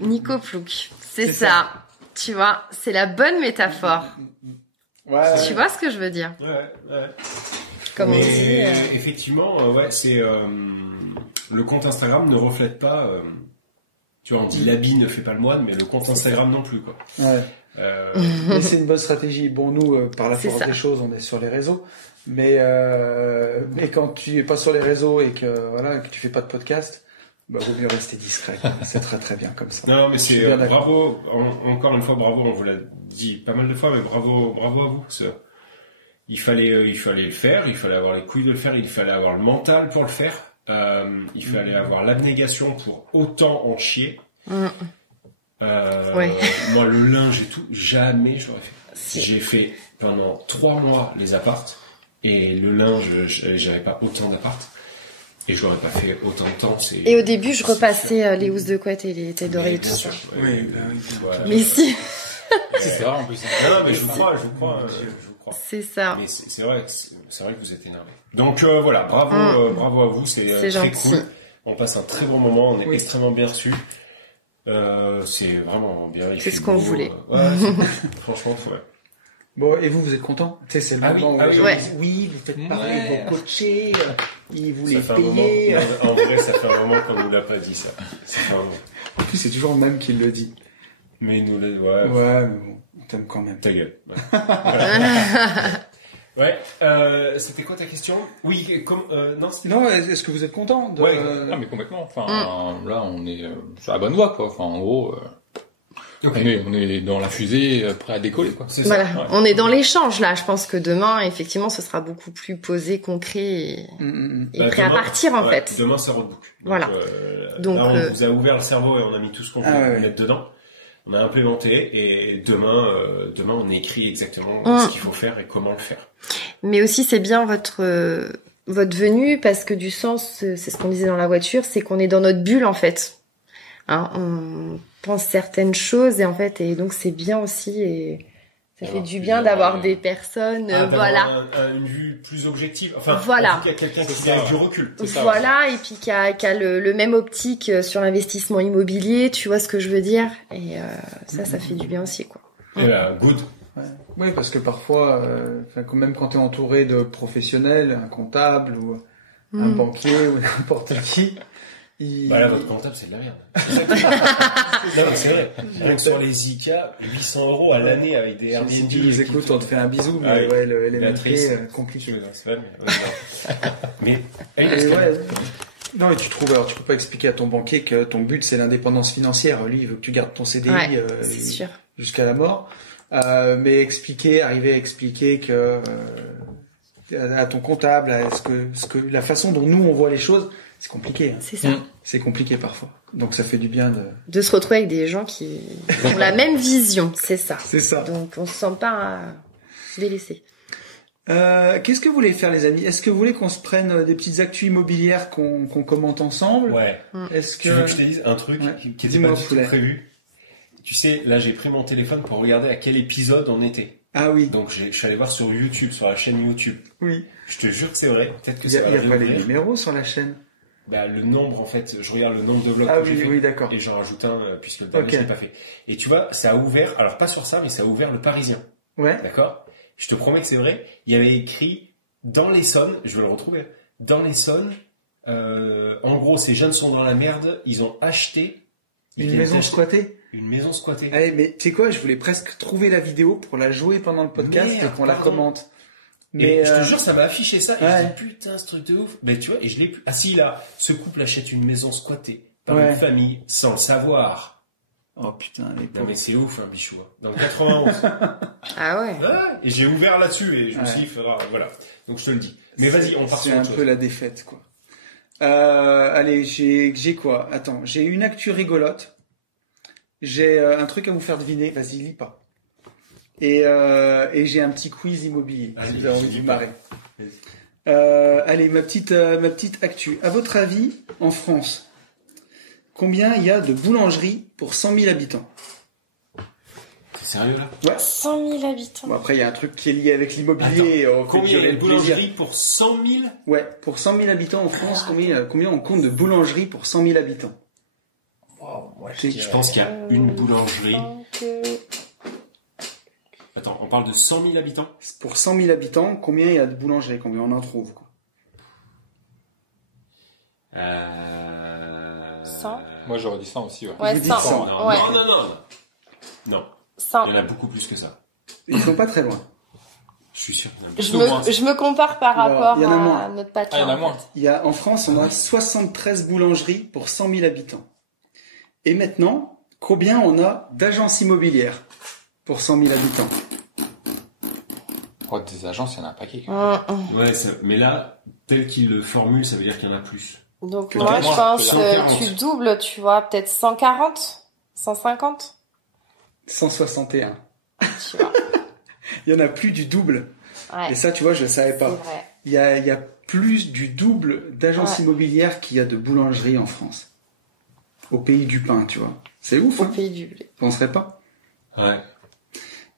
Nico Plouc, c'est ça. Tu vois, c'est la bonne métaphore. Ouais. Tu vois ce que je veux dire? Ouais. Comme on dit. Effectivement, c'est le compte Instagram ne reflète pas. Tu vois, on dit l'habit ne fait pas le moine, mais le compte Instagram non plus, quoi. Ouais. Mais c'est une bonne stratégie. Bon, nous, par la force des choses, on est sur les réseaux. Mais quand tu es pas sur les réseaux et que tu fais pas de podcast, vaut mieux rester discret. C'est très très bien comme ça. Non, mais c'est bravo. Encore une fois, bravo. On vous l'a dit pas mal de fois, mais bravo à vous. Il fallait le faire. Il fallait avoir les couilles de le faire. Il fallait avoir le mental pour le faire. Il fallait avoir l'abnégation pour autant en chier. Moi, le linge et tout, jamais j'aurais fait. J'ai fait pendant 3 mois les apparts et le linge, j'avais pas autant d'apparts et j'aurais pas fait autant de temps. Et au début, je repassais les housses de couette et les têtes d'oreilles et tout ça. Oui. Mais si. C'est vrai en plus. Non, mais je vous crois. C'est ça. Mais c'est vrai que vous êtes énervé. Donc voilà, bravo à vous, c'est très gentil. cool. On passe un très bon moment, on est extrêmement bien reçus. C'est vraiment bien. C'est ce qu'on voulait. Franchement, ouais. Bon, et vous êtes content? Tu sais, c'est le moment où oui, vous faites pareil, vos coachés, ils vous les payez. En vrai, ça fait un moment qu'on nous l'a pas dit, ça. En plus, c'est toujours le même qui le dit. Mais nous l'a, ouais, mais bon, on t'aime quand même. Ta gueule. Ouais. C'était quoi ta question? Oui, non, est-ce que vous êtes content de... Non, mais complètement. Enfin, là, on est sur la bonne voie, quoi. Enfin, en gros, on est dans la fusée, prêt à décoller, quoi. C'est voilà. Ça. Ouais. On est dans l'échange, là. Je pense que demain, effectivement, ce sera beaucoup plus posé, concret et prêt à partir, en fait. Demain, ça roadbook. Voilà. Donc, là, on vous a ouvert le cerveau et on a mis tout ce qu'on voulait mettre dedans. On a implémenté et demain on écrit exactement ce qu'il faut faire et comment le faire. Mais aussi c'est bien votre venue parce que du sens, c'est ce qu'on disait dans la voiture, c'est qu'on est dans notre bulle en fait. Hein, on pense certaines choses et en fait et donc c'est bien aussi et ça fait du bien d'avoir des personnes, voilà. Une vue plus objective. Enfin, voilà. En tout cas, quelqu'un qui a du recul. Voilà, et puis qui a le même optique sur l'investissement immobilier, tu vois ce que je veux dire. Et ça fait du bien aussi, quoi. Et là, good. Ouais. Oui, parce que parfois, même quand tu es entouré de professionnels, un comptable ou un banquier ou n'importe qui, là, votre comptable, c'est de la merde. Non, c'est vrai. Rien que sur les ICA, 800 € à l'année avec des Airbnb. Si tu nous écoutes, on te fait un bisou, mais le LMNP, compliqué. Mais non, et tu peux pas expliquer à ton banquier que ton but c'est l'indépendance financière. Lui, il veut que tu gardes ton CDI jusqu'à la mort. Mais arriver à expliquer que à ton comptable, la façon dont nous on voit les choses, c'est compliqué. Hein. C'est ça. C'est compliqué parfois. Donc ça fait du bien de se retrouver avec des gens qui ont la même vision. C'est ça. C'est ça. Donc on se sent pas délaissé. Qu'est-ce que vous voulez faire, les amis? Est-ce que vous voulez qu'on se prenne des petites actus immobilières qu'on commente ensemble? Ouais. Tu veux que je te dise un truc qui n'était pas du tout prévu? Tu sais, là j'ai pris mon téléphone pour regarder à quel épisode on était. Ah oui. Donc je suis allé voir sur YouTube, sur la chaîne YouTube. Oui. Je te jure que c'est vrai. Peut-être que il y a pas les numéros sur la chaîne. Le nombre, en fait, je regarde le nombre de vlogs que j'ai fait. Oui, d'accord. Et j'en rajoute un, puisque le dernier, je l'ai pas fait. Et tu vois, ça a ouvert, alors pas sur ça, mais ça a ouvert le Parisien. Ouais. D'accord? Je te promets que c'est vrai. Il y avait écrit, dans l'Essonne, je vais le retrouver, dans l'Essonne, en gros, ces jeunes sont dans la merde, ils ont acheté... Une maison squattée? Une maison squattée. Allez, mais tu sais quoi, je voulais presque trouver la vidéo pour la jouer pendant le podcast et qu'on la commente. Mais je te jure, ça m'a affiché ça. Et je dis, putain, ce truc de ouf. Mais tu vois, et je l'ai plus. Ah si, là, ce couple achète une maison squattée par une famille sans le savoir. Oh putain, les pauvres. Non mais c'est ouf, bichou. Dans le 91. Ah ouais. Et j'ai ouvert là-dessus et je me suis dit, voilà. Donc je te le dis. Mais vas-y, on part sur autre chose. C'est un peu la défaite, quoi. Allez, j'ai quoi? Attends, j'ai une actu rigolote. J'ai un truc à vous faire deviner. Vas-y, lis pas. Et j'ai un petit quiz immobilier. Si vous avez envie de vous marrer. Allez, ma petite actu. À votre avis, en France, combien il y a de boulangeries pour 100 000 habitants? C'est sérieux là? Ouais. 100 000 habitants. Bon, après, il y a un truc qui est lié avec l'immobilier. Combien il y a de boulangeries pour 100 000? Ouais, pour 100 000 habitants en France, combien on compte de boulangeries pour 100 000 habitants? Moi, je pense qu'il y a une boulangerie. Attends, on parle de 100 000 habitants? Pour 100 000 habitants, combien il y a de boulangeries? Combien on en trouve, quoi? 100? Moi, j'aurais dit 100 aussi, ouais. Ouais, Vous dites 100. 100. Ouais. Non. 100. Il y en a beaucoup plus que ça. Ils sont pas très loin. Je suis sûr qu'il y en a moins. Je me compare par rapport il y en a à moins. notre patron. Ah, il y en a moins. En France, on a 73 boulangeries pour 100 000 habitants. Et maintenant, combien on a d'agences immobilières pour 100 000 habitants? Oh, des agences, il y en a un paquet. Ouais, mais là, tel qu'il le formule, ça veut dire qu'il y en a plus. Donc moi, je pense 140. tu doubles, tu vois, peut-être 140, 150. 161. Tu vois. Il y en a plus du double. Ouais. Et ça, tu vois, je savais C'est pas. vrai. Il y a plus du double d'agences immobilières qu'il y a de boulangeries en France. Au pays du pain, tu vois. C'est ouf, Au hein? pays du blé. Tu penserais pas? Ouais.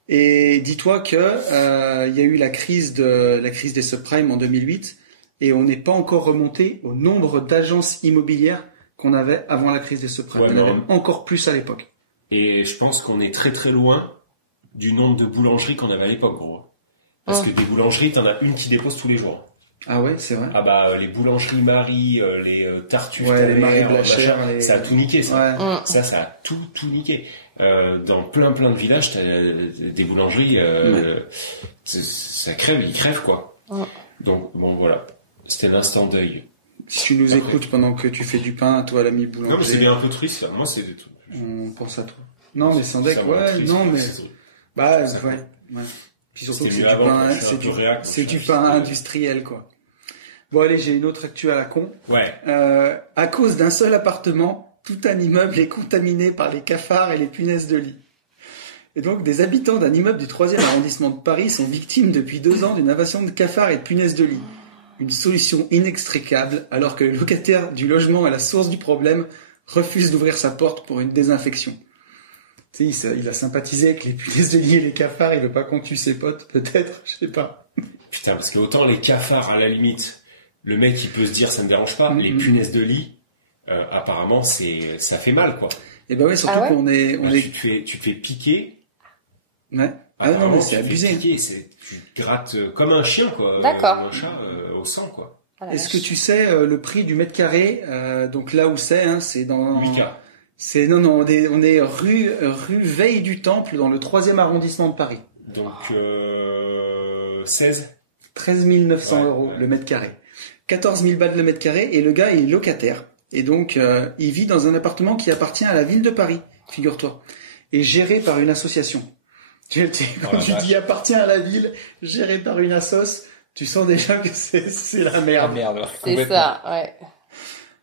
Et dis-toi que il y a eu la crise des subprimes en 2008 et on n'est pas encore remonté au nombre d'agences immobilières qu'on avait avant la crise des subprimes. Ouais, on avait encore plus à l'époque. Et je pense qu'on est très très loin du nombre de boulangeries qu'on avait à l'époque, gros. Parce que des boulangeries, t'en as une qui dépose tous les jours. Ah ouais, c'est vrai. Ah bah, les boulangeries Marie, les Tartuffes, Ouais, les Marie Blacher, ça a tout niqué, ça. Ouais. Ça a tout niqué. Dans plein de villages, t'as des boulangeries, ça crève, ils crèvent, quoi. Donc, bon, voilà. C'était l'instant deuil. Si tu nous écoutes pendant que tu fais du pain, toi, l'ami boulanger. Non, mais c'est bien un peu triste, là. Moi, c'est des trucs. On pense à toi. Non, mais sans deck, Ça ouais, triste, non, mais... c'est- Bah, ouais. Puis surtout que C'était c'est mieux du avant, pain, quand je suis un peu réac, c'est moi, du je suis pain un peu- industriel, quoi. Bon, allez, j'ai une autre actu à la con. Ouais. À cause d'un seul appartement, tout un immeuble est contaminé par les cafards et les punaises de lit. Et donc, des habitants d'un immeuble du 3e arrondissement de Paris sont victimes depuis 2 ans d'une invasion de cafards et de punaises de lit. Une solution inextricable, alors que le locataire du logement à la source du problème refuse d'ouvrir sa porte pour une désinfection. Tu sais, il a sympathisé avec les punaises de lit et les cafards, il veut pas qu'on tue ses potes, peut-être, je sais pas. Putain, parce que autant les cafards, à la limite, le mec, il peut se dire, ça me dérange pas. Les punaises de lit, apparemment, ça fait mal, quoi. Et ben ouais, surtout qu'on est, Tu te fais piquer. Ouais. Ah non, mais c'est abusé. Piquer, tu te grattes comme un chien, quoi. D'accord. Comme un chat, au sang, quoi. Ah, Est-ce que tu sais le prix du mètre carré, donc là où c'est, hein, c'est dans... 8K. C'est, non, on est rue Veille du Temple, dans le 3e arrondissement de Paris. Donc, 16 13 900 euros le mètre carré. 14 000 balles le mètre carré, et le gars est locataire. Et donc, il vit dans un appartement qui appartient à la ville de Paris, figure-toi. Et géré par une association. Quand tu dis appartient à la ville, géré par une assoce, tu sens déjà que c'est la merde. C'est ça, ouais.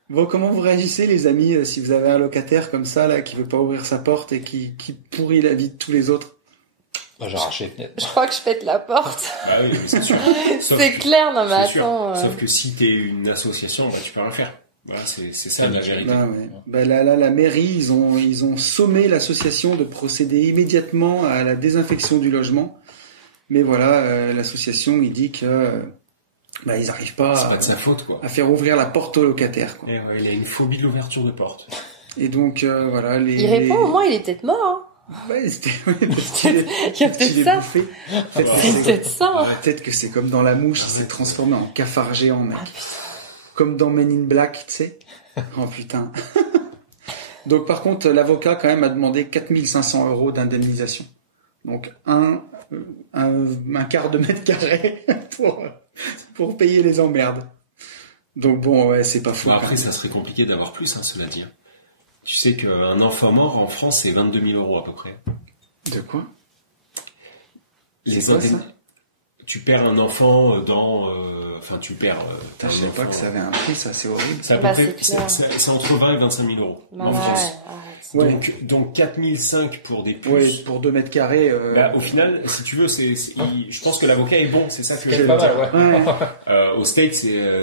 Bon, comment vous réagissez, les amis, si vous avez un locataire comme ça, là, qui veut pas ouvrir sa porte et qui pourrit la vie de tous les autres? J'ai arraché. Je crois que je pète la porte. Bah oui, c'est sûr. C'est clair, non mais C'est sûr. attends. Sauf que si t'es une association, bah, tu peux rien faire. Voilà, c'est ça la vérité. Bah ouais. Bah là, la mairie, ils ont sommé l'association de procéder immédiatement à la désinfection du logement. Mais voilà, l'association, il dit que bah ils arrivent pas, C'est pas de sa faute, quoi. à faire ouvrir la porte aux locataires, quoi. Et ouais, il a une phobie de l'ouverture de porte. Et donc voilà, Il répond, au moins il est peut-être mort. Ouais, c'était parce qu'il est- Il y a parce qu'il peut-être est ça. bouffé. Peut-être que C'est c'est- peut-être ça. Hein. Peut-être que c'est comme dans La Mouche, il s'est transformé en cafard géant, mec. Ah, putain. Comme dans Men in Black, tu sais. Oh putain. Donc par contre, l'avocat quand même a demandé 4 500 euros d'indemnisation. Donc un quart de mètre carré pour payer les emmerdes. Donc bon, ouais, c'est pas faux. Bon, quand après, même. ça serait compliqué d'avoir plus, hein, cela dit. Tu sais qu'un enfant mort en France, c'est 22 000 euros à peu près. De quoi? Les C'est quoi, indemn- ça tu perds un enfant tu perds. Je sais pas que ça avait un prix, ça, c'est horrible. C'est à peu près, c'est entre 20 et 25 000 euros en France. Donc 4 500 pour des puces. Ouais, pour 2 mètres carrés. Au final, si tu veux, je pense que l'avocat est bon, c'est ça que c'est pas mal, ouais. Au States,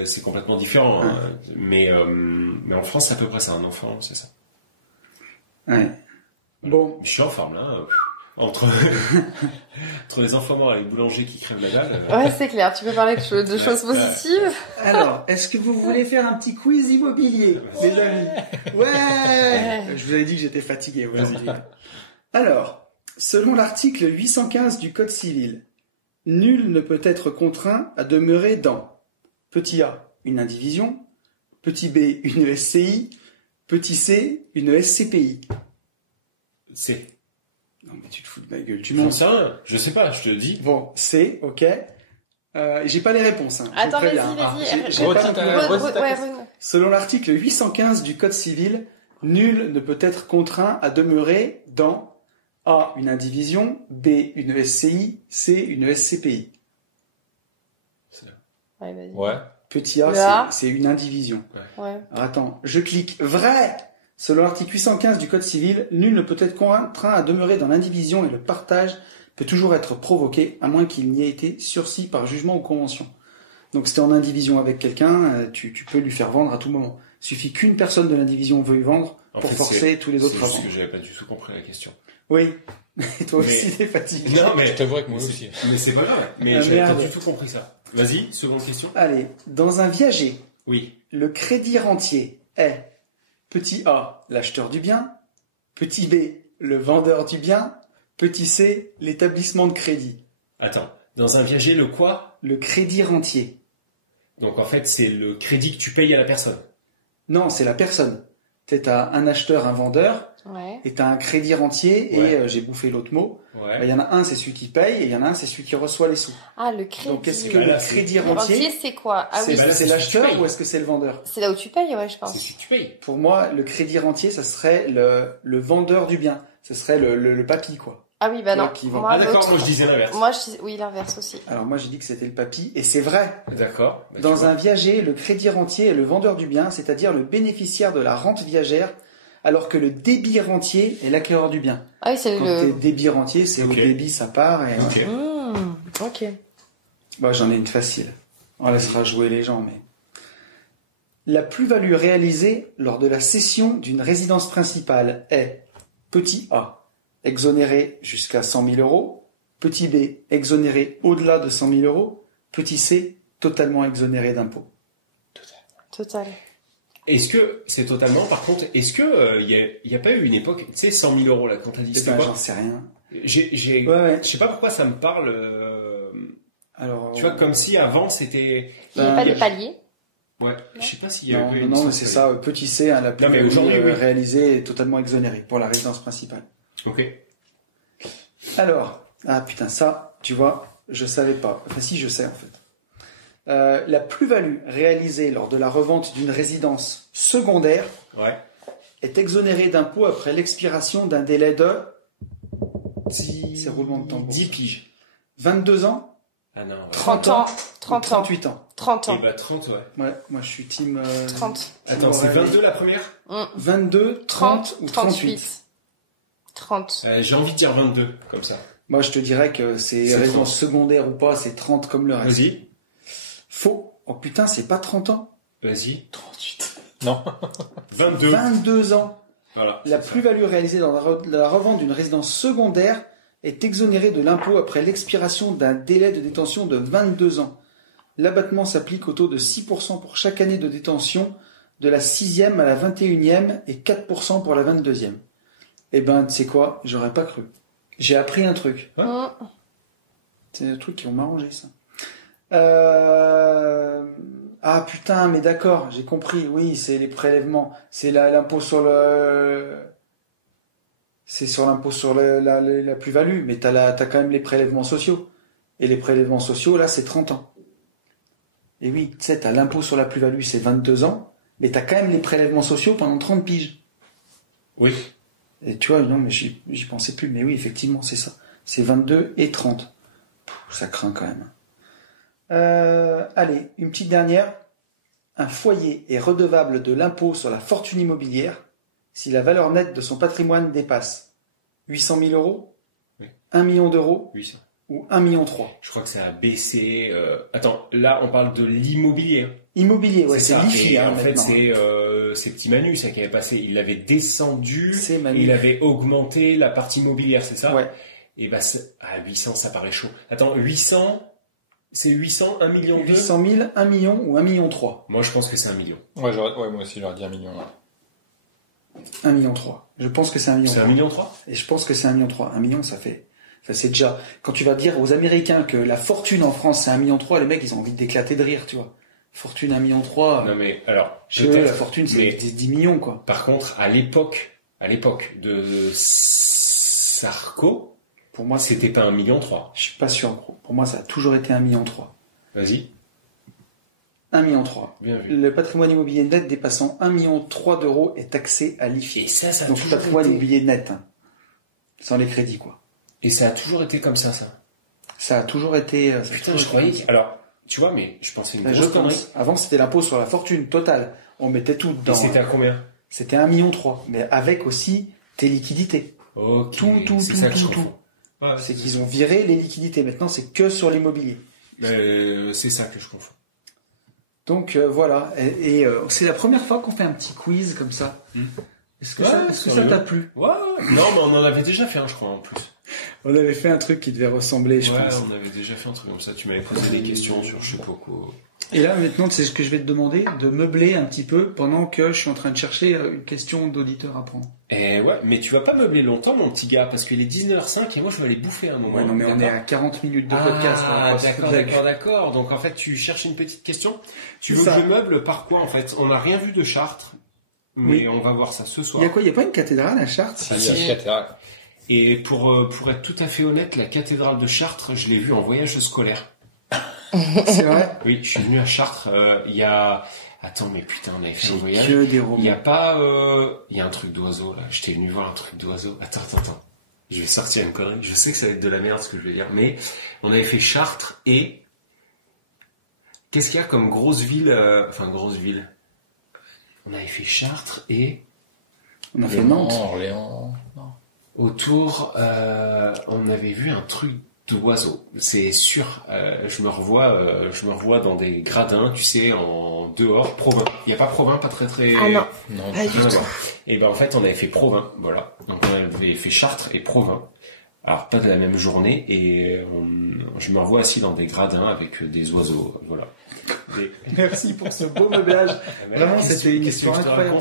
c'est complètement différent, hein. Mais en France, c'est à peu près ça, un enfant, c'est ça. Ouais. Bon. Je suis en forme, là. Entre les enfants morts et les boulangers qui crèvent la dalle. Ouais, c'est clair. Tu peux parler de choses positives. Alors, est-ce que vous voulez faire un petit quiz immobilier, les amis? Ouais. Je vous avais dit que j'étais fatigué. Vas-y. Alors, selon l'article 815 du Code civil, nul ne peut être contraint à demeurer dans petit a, une indivision, petit b, une SCI, petit c, une SCPI. C. Non, mais tu te fous de ma gueule, J'en sais rien, je sais pas, je te le dis. Bon, C, ok. J'ai pas les réponses. Hein. Attends, vas-y. Selon l'article 815 du Code civil, nul ne peut être contraint à demeurer dans A, une indivision, B, une SCI, C, une SCPI. Ouais, vas-y. Ouais. Petit A, c'est une indivision. Ouais. Alors, attends, je clique. Vrai! Selon l'article 815 du Code civil, nul ne peut être contraint à demeurer dans l'indivision et le partage peut toujours être provoqué, à moins qu'il n'y ait été sursis par jugement ou convention. Donc si tu es en indivision avec quelqu'un, tu peux lui faire vendre à tout moment. Il suffit qu'une personne de l'indivision veuille vendre pour forcer tous les autres à vendre. C'est juste que j'avais pas du tout compris la question. Oui, et toi aussi t'es fatigué. Non, mais je t'avouerais que moi aussi. Mais c'est pas grave, mais j'avais pas du tout compris ça. Vas-y, seconde question. Allez, dans un viager, oui, le crédit rentier est petit A, l'acheteur du bien, petit B, le vendeur du bien, petit C, l'établissement de crédit. Attends, dans un viager, le quoi? Le crédit rentier. Donc en fait, c'est le crédit que tu payes à la personne. Non, c'est la personne. T'as un acheteur, un vendeur, et t'as un crédit rentier, et j'ai bouffé l'autre mot. Il y en a un, c'est celui qui paye, et il y en a un, c'est celui qui reçoit les sous. Ah, le crédit. Donc est-ce que le crédit rentier, c'est quoi? Ah oui, c'est l'acheteur ou est-ce que c'est le vendeur? C'est là où tu payes, ouais, je pense. C'est celui que tu payes. Pour moi, le crédit rentier, ça serait le vendeur du bien. Ce serait le papy, quoi. Ah oui, bah non. Moi, d'accord, moi je disais l'inverse. Moi, oui, l'inverse aussi. Alors moi, j'ai dit que c'était le papy, et c'est vrai. D'accord. Bah, dans un viager, le crédit rentier est le vendeur du bien, c'est-à-dire le bénéficiaire de la rente viagère, alors que le débit rentier est l'acquéreur du bien. Ah oui, c'est quand t'es débit rentier, c'est au débit, ça part. Et, ok. Bah, j'en ai une facile. On laissera jouer les gens, mais... La plus-value réalisée lors de la cession d'une résidence principale est petit a, exonéré jusqu'à 100 000 euros, petit b, exonéré au-delà de 100 000 euros, petit c, totalement exonéré d'impôts. Total. Est-ce que c'est totalement, par contre, est-ce que y a pas eu une époque, tu sais, 100 000 euros là, quand t'as dit c'était quoi? J'en sais rien. Je sais pas pourquoi ça me parle. Alors, tu vois, comme si avant c'était. Il n'y a pas de palier. Ouais. Je sais pas s'il y a eu. Non, mais c'est ça. Petit C, la plus-value réalisée est totalement exonérée pour la résidence principale. Ok. Alors, putain, ça, tu vois, je savais pas. Enfin, si, je sais en fait. La plus-value réalisée lors de la revente d'une résidence secondaire est exonérée d'impôt après l'expiration d'un délai de 10 piges. 22 ans. Ah non. 30 ans. 38 ans. 30 ans. Et bah 30, ouais. Ouais, moi je suis team... 30. Attends, c'est 22 la première 22, 30 ou 38. 30. J'ai envie de dire 22, comme ça. Moi je te dirais que c'est résidence secondaire ou pas, c'est 30 comme le reste. Vas-y. Faux. Oh putain, c'est pas 30 ans. Vas-y. 38. Non. 22 ans. Voilà. La plus-value réalisée dans la revente d'une résidence secondaire est exonérée de l'impôt après l'expiration d'un délai de détention de 22 ans. L'abattement s'applique au taux de 6% pour chaque année de détention, de la 6e à la 21e et 4% pour la 22e. Eh ben, tu sais quoi? J'aurais pas cru. J'ai appris un truc. C'est un truc qui vont m'arranger, ça. Ah putain, mais d'accord, j'ai compris. Oui, c'est les prélèvements. C'est l'impôt sur le... C'est sur l'impôt sur la plus-value, mais t'as quand même les prélèvements sociaux. Et les prélèvements sociaux, là, c'est 30 ans. Et oui, tu sais, t'as l'impôt sur la plus-value, c'est 22 ans, mais t'as quand même les prélèvements sociaux pendant 30 piges. Oui. Et tu vois, non, mais j'y pensais plus, mais oui, effectivement, c'est ça. C'est 22 et 30. Ça craint quand même. Allez, une petite dernière. Un foyer est redevable de l'impôt sur la fortune immobilière si la valeur nette de son patrimoine dépasse 800 000 euros, oui. 1 million d'euros 800. ou 1,3 million. Je crois que ça a baissé. Attends, là on parle de l'immobilier. Immobilier, ouais, c'est l'IFI. En fait, c'est Petit Manu, ça qui avait passé. Il avait descendu, il avait augmenté la partie immobilière, c'est ça? Ouais. Et bah, à 800, ça paraît chaud. Attends, 800, c'est 800, 1 million 800 000, 1 million ou 1,3 million. Moi, je pense que c'est 1 million. Ouais, moi aussi, j'aurais dit 1 million. Ouais. 1,3 million. Je pense que c'est 1,3 million. C'est 1,3 million? Et je pense que c'est 1,3 million. 1 million, ça c'est déjà, quand tu vas dire aux Américains que la fortune en France c'est 1,3 million, les mecs, ils ont envie d'éclater de rire, tu vois. Fortune 1,3 million. Non, mais, alors, la fortune, c'est 10 millions, quoi. Par contre, à l'époque de Sarko, pour moi, c'était pas 1,3 million. Je suis pas sûr, gros. Pour moi, ça a toujours été 1,3 million. Vas-y. 1,3 million. Bien vu. Le patrimoine immobilier net dépassant 1,3 million d'euros est taxé à l'IFI. Et ça donc, le patrimoine immobilier net, hein. Sans les crédits, quoi. Et ça a toujours été comme ça. Ça a toujours été... Putain, je croyais... Alors, tu vois, mais je pensais une grosse connerie. Avant, c'était l'impôt sur la fortune totale. On mettait tout dedans. Et c'était à combien? C'était 1,3 million. Mais avec aussi tes liquidités. Ok. Tout. Ouais, c'est qu'ils ont viré les liquidités. Maintenant, c'est que sur l'immobilier. C'est ça que je confonds. Donc, voilà. Et c'est la première fois qu'on fait un petit quiz comme ça. Est-ce que ça t'a plu? Ouais. Non, mais on en avait déjà fait un, je crois, en plus. On avait fait un truc qui devait ressembler, je pense. Ouais, on avait déjà fait un truc comme ça. Tu m'avais posé des questions sur je sais pas quoi. Et là, maintenant, c'est ce que je vais te demander, de meubler un petit peu pendant que je suis en train de chercher une question d'auditeur à prendre. Ouais, mais tu vas pas meubler longtemps, mon petit gars, parce qu'il est 19h05 et moi je vais aller bouffer un moment. Ouais, non, mais on est à 40 minutes de podcast. D'accord. Donc en fait, tu cherches une petite question. Tu veux que je meuble par quoi, en fait? On n'a rien vu de Chartres, mais on va voir ça ce soir. Il y a quoi? Il y a pas une cathédrale à Chartres? Il y a une cathédrale. Et pour être tout à fait honnête, la cathédrale de Chartres, je l'ai vue en voyage scolaire. C'est vrai? Oui, je suis venu à Chartres, il y a... Attends, mais putain, on avait fait un voyage. Que des romans. Il y a pas... Il y a un truc d'oiseau, là. J'étais venu voir un truc d'oiseau. Attends. Je vais sortir une connerie. Je sais que ça va être de la merde, ce que je vais dire. Mais on avait fait Chartres et... Qu'est-ce qu'il y a comme grosse ville... grosse ville. On avait fait Chartres et... On a fait Nantes. Orléans. Non. Autour, on avait vu un truc d'oiseau. C'est sûr. Je me revois dans des gradins, tu sais, en dehors, Provins. Il y a pas Provins, pas très. Ah non. Pas du tout. Et ben en fait, on avait fait Provins, voilà. Donc on avait fait Chartres et Provins. Alors pas de la même journée et je me revois assis dans des gradins avec des oiseaux, voilà. Merci pour ce beau meublage. Vraiment, c'était une histoire incroyable.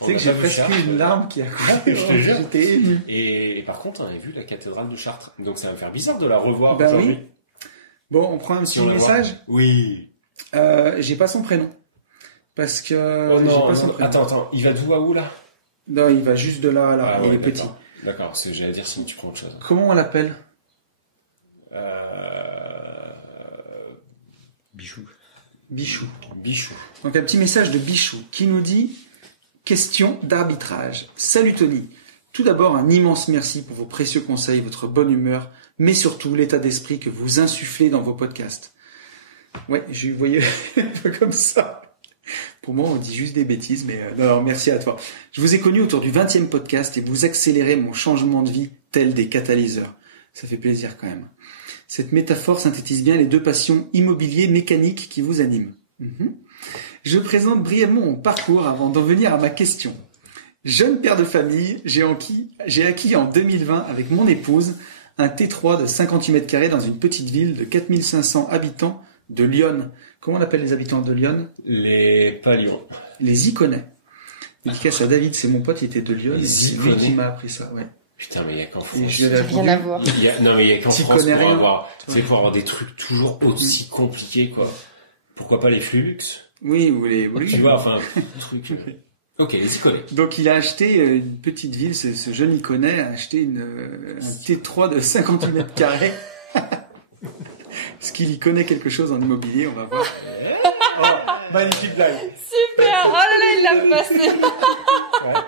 Tu sais que j'ai presque une larme qui a coulé. J'étais ému. Et par contre, on avait vu la cathédrale de Chartres. Donc ça va me faire bizarre de la revoir ben aujourd'hui. Oui. Bon, on prend un petit message. Oui. J'ai pas son prénom. Parce que... j'ai pas son prénom. Attends. Il va d'où à où, là? Non, il va juste de là à là. Il est petit. D'accord, j'allais dire sinon tu prends autre chose. Comment on l'appelle? Bichou. Donc un petit message de Bichou qui nous dit: question d'arbitrage. Salut Tony. Tout d'abord, un immense merci pour vos précieux conseils, votre bonne humeur, mais surtout l'état d'esprit que vous insufflez dans vos podcasts. Ouais, je voyais un peu comme ça. Pour moi, on dit juste des bêtises, mais non, merci à toi. Je vous ai connu autour du 20e podcast et vous accélérez mon changement de vie tel des catalyseurs. Ça fait plaisir quand même. Cette métaphore synthétise bien les deux passions immobilier mécanique qui vous animent. Je présente brièvement mon parcours avant d'en venir à ma question. Jeune père de famille, j'ai acquis en 2020 avec mon épouse un T3 de 50 m² dans une petite ville de 4500 habitants de Lyon. Comment on appelle les habitants de Lyon? Les Lyon. Les Iconais. Dédicace à David, c'est mon pote, il était de Lyon. C'est lui qui m'a appris ça, ouais. Putain, mais il y a qu'en France. Rien à voir. Non, mais il y a qu'en France pour avoir des trucs toujours aussi compliqués, quoi. Pourquoi pas les Flux? Oui, ou les... Tu vois, enfin, truc... Ok, les Iconais. Donc il a acheté une petite ville, ce jeune Iconais a acheté un T3 de 50 m². Est-ce qu'il y connaît quelque chose en immobilier? On va voir. Oh, magnifique blague. Super. Oh là là, il l'a passé. Ouais.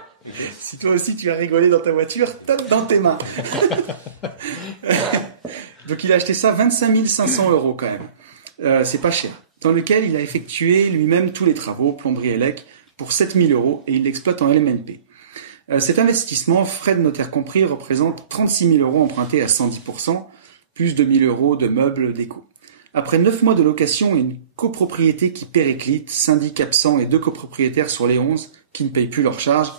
Si toi aussi tu as rigolé dans ta voiture, tape dans tes mains. Donc il a acheté ça 25 500 € quand même. c'est pas cher, dans lequel il a effectué lui-même tous les travaux, plomberie et LEC, pour 7 000 € et il l'exploite en LMNP. Cet investissement, frais de notaire compris, représente 36 000 € empruntés à 110%, plus 2 000 € de meubles déco. Après 9 mois de location et une copropriété qui périclite, syndic absent et 2 copropriétaires sur les 11 qui ne payent plus leurs charges,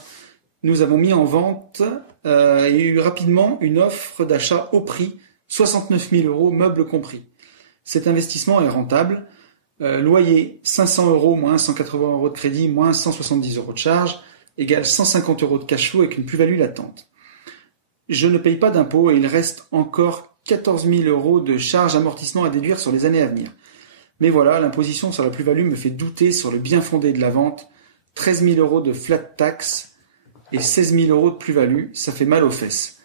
nous avons mis en vente et eu rapidement une offre d'achat au prix, 69 000 €, meubles compris. Cet investissement est rentable. Loyer 500 € moins 180 € de crédit moins 170 € de charge égale 150 € de cash flow avec une plus-value latente. Je ne paye pas d'impôts et il reste encore 14 000 € de charges amortissement à déduire sur les années à venir. Mais voilà, l'imposition sur la plus-value me fait douter sur le bien fondé de la vente. 13 000 € de flat tax et 16 000 € de plus-value, ça fait mal aux fesses.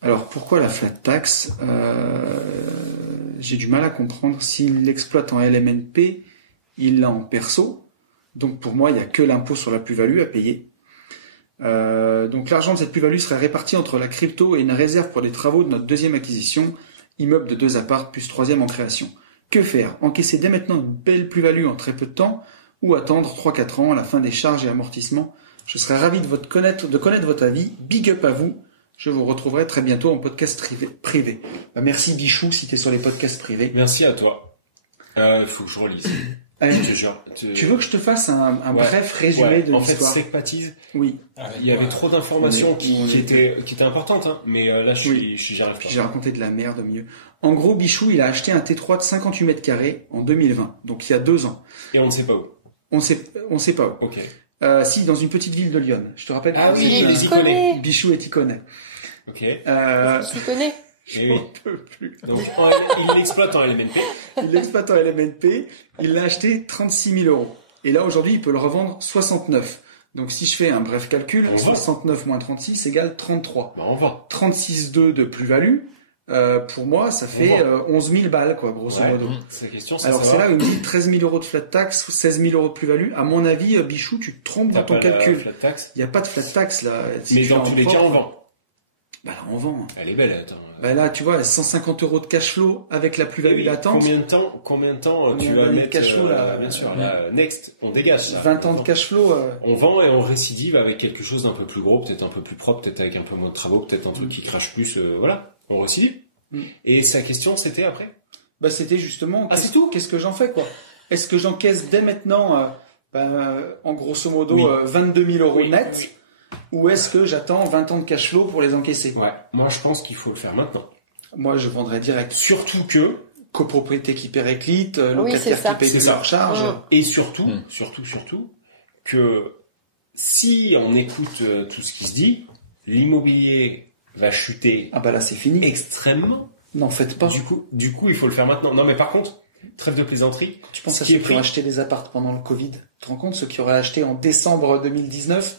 Alors pourquoi la flat tax j'ai du mal à comprendre. S'il l'exploite en LMNP, il l'a en perso. Donc pour moi, il n'y a que l'impôt sur la plus-value à payer. Donc l'argent de cette plus-value serait réparti entre la crypto et une réserve pour les travaux de notre deuxième acquisition, immeuble de 2 apparts plus 3e en création. Que faire? Encaisser dès maintenant une belle plus-value en très peu de temps ou attendre 3-4 ans à la fin des charges et amortissements? Je serais ravi de connaître votre avis. Big up à vous. Je vous retrouverai très bientôt en podcast privé. Merci Bichou si tu es sur les podcasts privés. Merci à toi. Faut que je relise. Tu veux que je te fasse un bref résumé de l'histoire? En fait, Secpatise, oui. Il y avait trop d'informations qui étaient importantes, hein, mais là, j'y arrive pas. J'ai raconté de la merde au milieu. En gros, Bichou, il a acheté un T3 de 58 mètres carrés en 2020, donc il y a 2 ans. Et on ne sait pas où. On sait pas où. Ok. Si, dans une petite ville de Lyon. Je te rappelle. Ah oui, les Iconais. Bichou est Iconais. Ok. Je connais. Oui. peux plus. Donc, il l'exploite en LMNP. Il l'exploite en LMNP. Il l'a acheté 36 000 €. Et là, aujourd'hui, il peut le revendre 69. Donc, si je fais un bref calcul, 69 moins 36 égale 33. On vend. 36,2 de plus-value. Pour moi, ça fait 11 000 balles, quoi, grosso modo. C'est la question, alors, c'est là où il me dit 13 000 € de flat tax, 16 000 € de plus-value. À mon avis, Bichou, tu te trompes dans ton calcul. Il n'y a pas de flat tax, là. Si mais dans tous les cas, on vend. Bah là, on vend. Elle est belle, attends. Bah là, tu vois, 150 € de cash flow avec la plus-value latente. Combien de temps tu vas mettre cash flow là? Bien sûr, là, next, on dégage ça. 20 ans de cash flow. On vend et on récidive avec quelque chose d'un peu plus gros, peut-être un peu plus propre, peut-être avec un peu moins de travaux, peut-être un truc qui crache plus, voilà. On récidive. Et sa question, c'était après? Bah, c'était justement, c'est tout? Qu'est-ce que j'en fais, quoi? Est-ce que j'encaisse dès maintenant, en grosso modo, 22 000 € net? Ou est-ce que j'attends 20 ans de cash flow pour les encaisser? Ouais. Moi, je pense qu'il faut le faire maintenant. Moi, je vendrais direct. Surtout que copropriété qui périclite, locataire qui paye de leur charge. Et surtout que si on écoute tout ce qui se dit, l'immobilier va chuter. Ah bah là, c'est fini. Extrêmement. N'en faites pas. Du coup, il faut le faire maintenant. Non, mais par contre, trêve de plaisanterie. Tu penses à ceux qui ont acheté des apparts pendant le Covid? Tu te rends compte, ceux qui auraient acheté en décembre 2019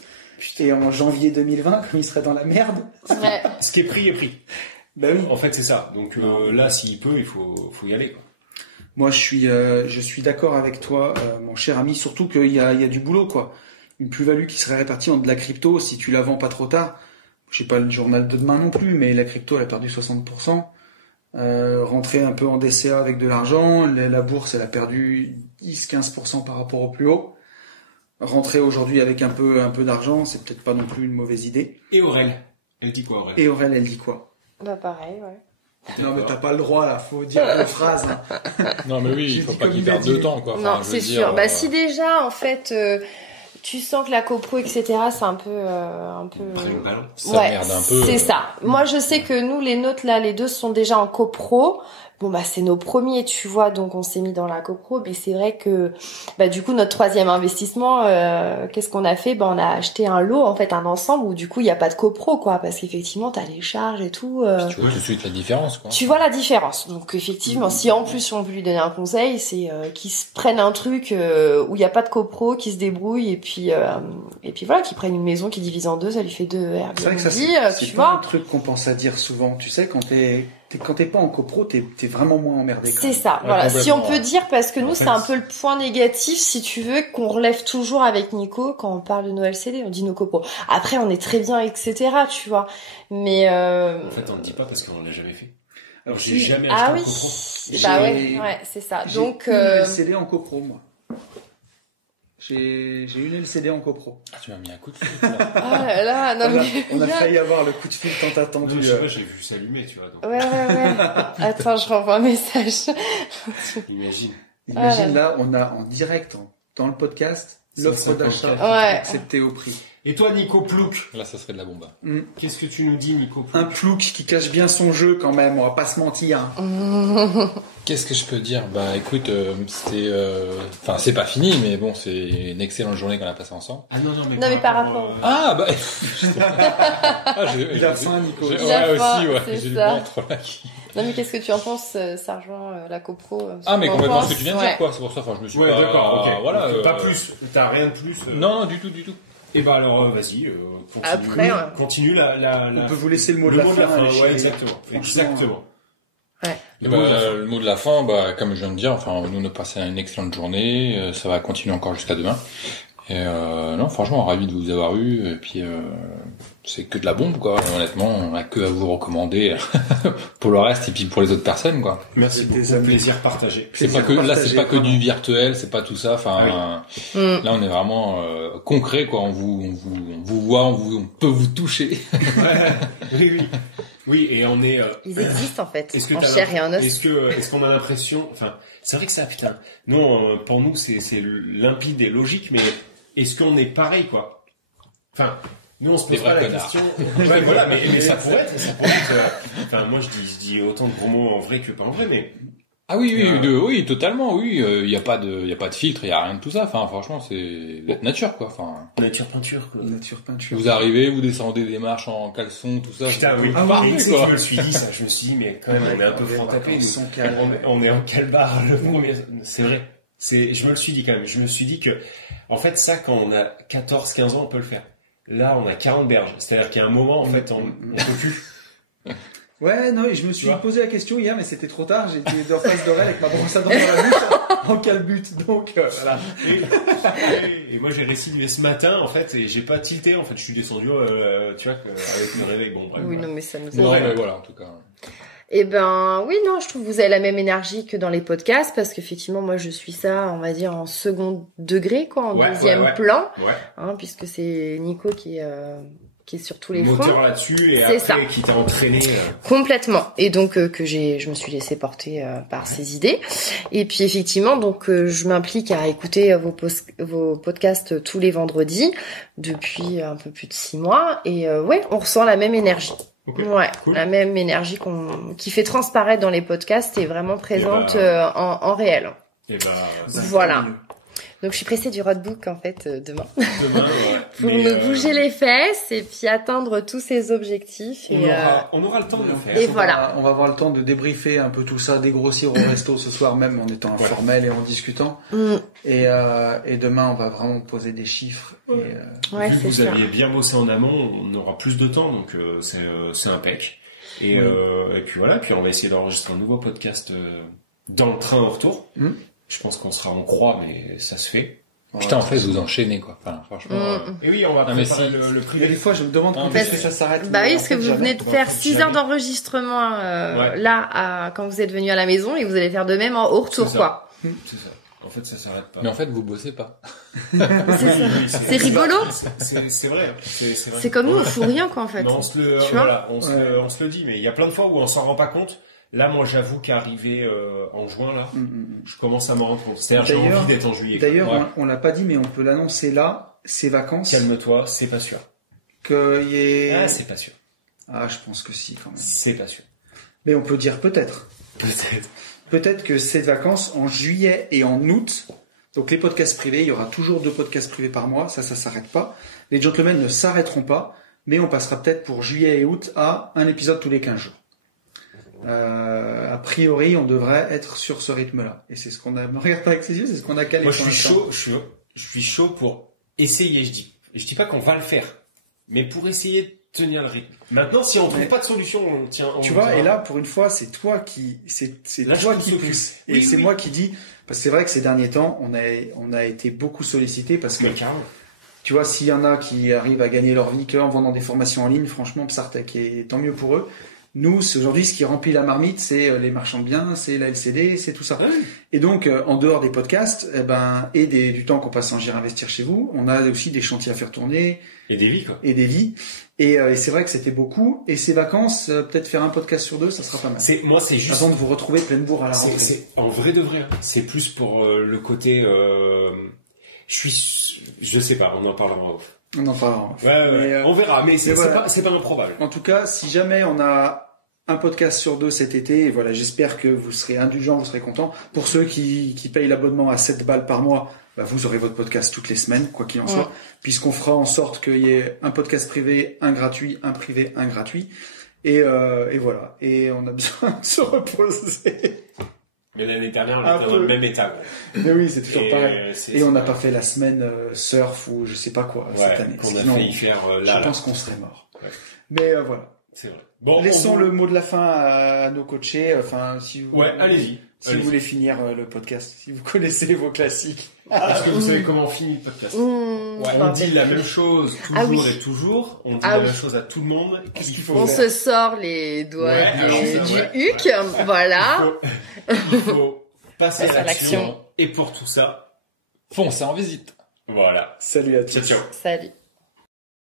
et en janvier 2020, comme ils seraient dans la merde? Ouais. Ce qui est pris est pris. Ben oui. En fait, c'est ça. Donc là, s'il peut, il faut y aller, quoi. Moi, je suis d'accord avec toi, mon cher ami, surtout qu'il y a du boulot, quoi. Une plus-value qui serait répartie en de la crypto, si tu la vends pas trop tard. Je sais pas le journal de demain non plus, mais la crypto, elle a perdu 60%. Rentrer un peu en DCA avec de l'argent, la bourse, elle a perdu 10-15% par rapport au plus haut. Rentrer aujourd'hui avec un peu d'argent, c'est peut-être pas non plus une mauvaise idée. Et Aurèle, elle dit quoi, Aurèle? Et Aurèle, elle dit quoi? Bah pareil, ouais. Non mais t'as pas le droit là, faut dire une phrase. Hein. Non mais oui, il faut pas qu'il perde de temps, quoi. Non, c'est sûr. Bah si déjà, en fait, tu sens que la copro, etc., c'est un peu. Ça merde un peu. C'est ça. Moi, je sais que nous, les nôtres là, les deux sont déjà en copro. Bon bah c'est nos premiers, tu vois, donc on s'est mis dans la copro, mais c'est vrai que bah du coup notre troisième investissement, qu'est-ce qu'on a fait? Bah on a acheté un lot, en fait un ensemble où du coup il y a pas de copro, quoi, parce qu'effectivement t'as les charges et tout. Tu vois tout de suite la différence, quoi. Tu vois la différence. Donc effectivement, si en plus on peut lui donner un conseil, c'est qu'ils se prennent un truc où il y a pas de copro, qu'ils se débrouillent et puis voilà, qu'ils prennent une maison qui divise en deux, ça lui fait 2 Airbnb. C'est vrai que ça c'est pas un truc qu'on pense à dire souvent. Tu sais, quand t'es pas en copro, t'es vraiment moins emmerdé. C'est ça, voilà. Si on peut dire, parce que nous, c'est un peu le point négatif, si tu veux, qu'on relève toujours avec Nico quand on parle de nos LCD, on dit nos copros. Après, on est très bien, etc., tu vois. Mais en fait, on ne dit pas parce qu'on l'a jamais fait. Alors j'ai jamais acheté un copro. Bah ouais, c'est ça. Donc une LCD en copro, moi. J'ai une LCD en copro. Ah, tu m'as mis un coup de fil là. Ah là là, non mais on a failli avoir le coup de fil tant attendu. Non, je sais pas, j'ai vu s'allumer, tu vois. Donc. Ouais. Attends, je renvoie un message. Imagine. Imagine là, on a en direct dans le podcast l'offre d'achat acceptée au prix. Et toi, Nico Plouk? Là, ça serait de la bombe. Qu'est-ce que tu nous dis, Nico Plouk? Un Plouk qui cache bien son jeu quand même, on va pas se mentir. Qu'est-ce que je peux dire? Bah écoute, c'était... Enfin, c'est pas fini, mais bon, c'est une excellente journée qu'on a passée ensemble. Ah non, mais par rapport... Ah bah... Il a faim, Nico. Ouais, aussi, j'ai le ventre là qui... Non mais qu'est-ce que tu en penses? Ça rejoint la copro. Mais complètement ce que tu viens de dire, quoi. C'est pour ça, enfin, je me suis pas... d'accord, ok. Voilà. Pas plus, t'as rien de plus. Non, du tout. Et bah alors, vas-y, continue. Après, continue la... On peut vous laisser le mot de la fin. Ouais, exactement. Ouais. Et le mot de la fin, comme je viens de dire, enfin, nous on a passé une excellente journée, ça va continuer encore jusqu'à demain. Et non, franchement, ravi de vous avoir eu. Et puis, c'est que de la bombe, quoi. Honnêtement, on a que à vous recommander pour le reste et puis pour les autres personnes, quoi. Merci beaucoup. Plaisir partagé. C'est pas que du virtuel, c'est pas tout ça. Enfin, là, on est vraiment concret, quoi. On vous voit, on peut vous toucher. Oui, et on est. Ils existent en fait. En chair et en os. Est-ce qu'on a l'impression, enfin, c'est vrai que ça, putain. Non, pour nous, c'est limpide et logique, mais est-ce qu'on est pareil, quoi? Enfin, nous, on se pose pas la question. Ouais, voilà, mais ça pourrait être. Enfin, moi, je dis autant de gros mots en vrai que pas en vrai, mais. Ah oui, totalement, oui. Il y a pas de filtre, il y a rien de tout ça. Enfin, franchement, c'est nature, quoi. Enfin. Nature peinture, quoi. Nature peinture. Vous arrivez, vous descendez des marches en caleçon, tout ça. Putain, oui. Je me le suis dit, ça. Je me suis dit, mais quand même, on est un peu franc-tapé. On est en calbar, le premier. C'est vrai. Je me le suis dit quand même. Je me suis dit que, en fait, ça, quand on a 14, 15 ans, on peut le faire. Là, on a 40 berges. C'est-à-dire qu'il y a un moment, en fait, on peut plus. Ouais, non, je me suis posé la question hier, mais c'était trop tard. J'étais en face d'Aurel avec ma brosse à dents dans la bouche, en calbute. Donc, voilà. Et moi, j'ai récidivé ce matin, en fait, et j'ai pas tilté, en fait. Je suis descendu, tu vois, avec le réveil. Bon, bref. Oui, non, mais ça nous a... Ouais, mais voilà, en tout cas. Eh ben, oui, non, je trouve que vous avez la même énergie que dans les podcasts, parce qu'effectivement, moi, je suis ça, on va dire, en second degré, quoi, en deuxième plan. Ouais. Hein, puisque c'est Nico qui est sur tous les fronts. Moteur là-dessus et après ça. Qui t'a entraîné. Complètement. Et donc je me suis laissé porter par ces idées. Et puis effectivement, donc je m'implique à écouter vos podcasts tous les vendredis depuis un peu plus de 6 mois. Et on ressent la même énergie. Okay. Ouais, cool. La même énergie qui fait transparaître dans les podcasts est vraiment présente en réel. Et voilà. Donc je suis pressée du roadbook en fait demain. Pour nous bouger les fesses et puis atteindre tous ces objectifs. On aura le temps de le faire. Et voilà. On va avoir le temps de débriefer un peu tout ça, dégrossir au resto ce soir même en étant informel et en discutant. Et demain on va vraiment poser des chiffres. Vu que vous aviez bien bossé en amont, on aura plus de temps, donc c'est impec. Et puis voilà, puis on va essayer d'enregistrer un nouveau podcast dans le train au retour. Je pense qu'on sera en croix, mais ça se fait. Putain, en fait, vous enchaînez, quoi. Enfin, franchement. Et oui, on va préparer le prix. Il y a des fois, je me demande quand est-ce que ça s'arrête. Bah oui, parce que vous venez de faire 6 heures d'enregistrement, là, quand vous êtes venu à la maison, et vous allez faire de même au retour, quoi. C'est ça. En fait, ça s'arrête pas. Mais en fait, vous bossez pas. C'est rigolo. C'est vrai. C'est comme nous, on fout rien, quoi, en fait. Mais on se le dit, mais il y a plein de fois où on s'en rend pas compte. Là, moi, j'avoue qu'arrivé en juin, là, je commence à m'en rendre compte. C'est-à-dire, j'ai envie d'être en juillet. D'ailleurs, on l'a pas dit, mais on peut l'annoncer là, ces vacances. Calme-toi, c'est pas sûr. C'est pas sûr. Ah, je pense que si, quand même. C'est pas sûr. Mais on peut dire peut-être. Peut-être que ces vacances, en juillet et en août, donc les podcasts privés, il y aura toujours 2 podcasts privés par mois, ça s'arrête pas. Les gentlemen ne s'arrêteront pas, mais on passera peut-être pour juillet et août à un épisode tous les 15 jours. A priori, on devrait être sur ce rythme-là. Et c'est ce qu'on a, me regarde pas avec ses yeux, c'est ce qu'on a calé. Moi, je suis chaud pour essayer, je dis pas qu'on va le faire, mais pour essayer de tenir le rythme. Maintenant, si on trouve pas de solution, on tient. Tu vois, et là, pour une fois, c'est toi qui pousse. Et c'est moi qui dis, parce que c'est vrai que ces derniers temps, on a été beaucoup sollicité parce que, tu vois, s'il y en a qui arrivent à gagner leur vie qu'en vendant des formations en ligne, franchement, Psartec, et tant mieux pour eux. Nous, aujourd'hui, ce qui remplit la marmite, c'est les marchands de biens, c'est la LCD, c'est tout ça. Ouais. Et donc, en dehors des podcasts, du temps qu'on passe en J'irai investir chez vous, on a aussi des chantiers à faire tourner. Et des vies, quoi. Et des vies. Et c'est vrai que c'était beaucoup. Et ces vacances, peut-être faire un podcast sur 2, ça sera pas mal. C'est juste. Avant de vous retrouver pleine bourre à la rentrée. C'est en vrai de vrai. C'est plus pour le côté. Je sais pas. On en parlera en off. On en parlera. Ouais. On verra. Mais c'est pas improbable. En tout cas, si jamais on a un podcast sur 2 cet été, et voilà, j'espère que vous serez indulgents, vous serez contents. Pour ceux qui payent l'abonnement à 7 balles par mois, vous aurez votre podcast toutes les semaines, quoi qu'il en soit, puisqu'on fera en sorte qu'il y ait un podcast privé, un gratuit, un privé, un gratuit. Et voilà. Et on a besoin de se reposer. Mais l'année dernière, on était dans le même état. Quoi. Mais oui, c'est toujours pareil. Et on n'a pas fait la semaine surf ou je sais pas quoi cette année. On a failli faire je pense qu'on serait mort. Ouais. Mais voilà. C'est vrai. Bon, laissons le mot de la fin à nos coachés. Enfin, si vous. Ouais, allez-y. Si vous voulez finir le podcast, si vous connaissez vos classiques. Est-ce que vous savez comment on finit le podcast? On dit la même chose toujours et toujours. On dit la même chose à tout le monde. Qu'est-ce qu'il faut On se sort les doigts du huc. Voilà. Il faut passer à l'action. Et pour tout ça, foncez en visite. Voilà. Salut à tous. Ciao. Salut.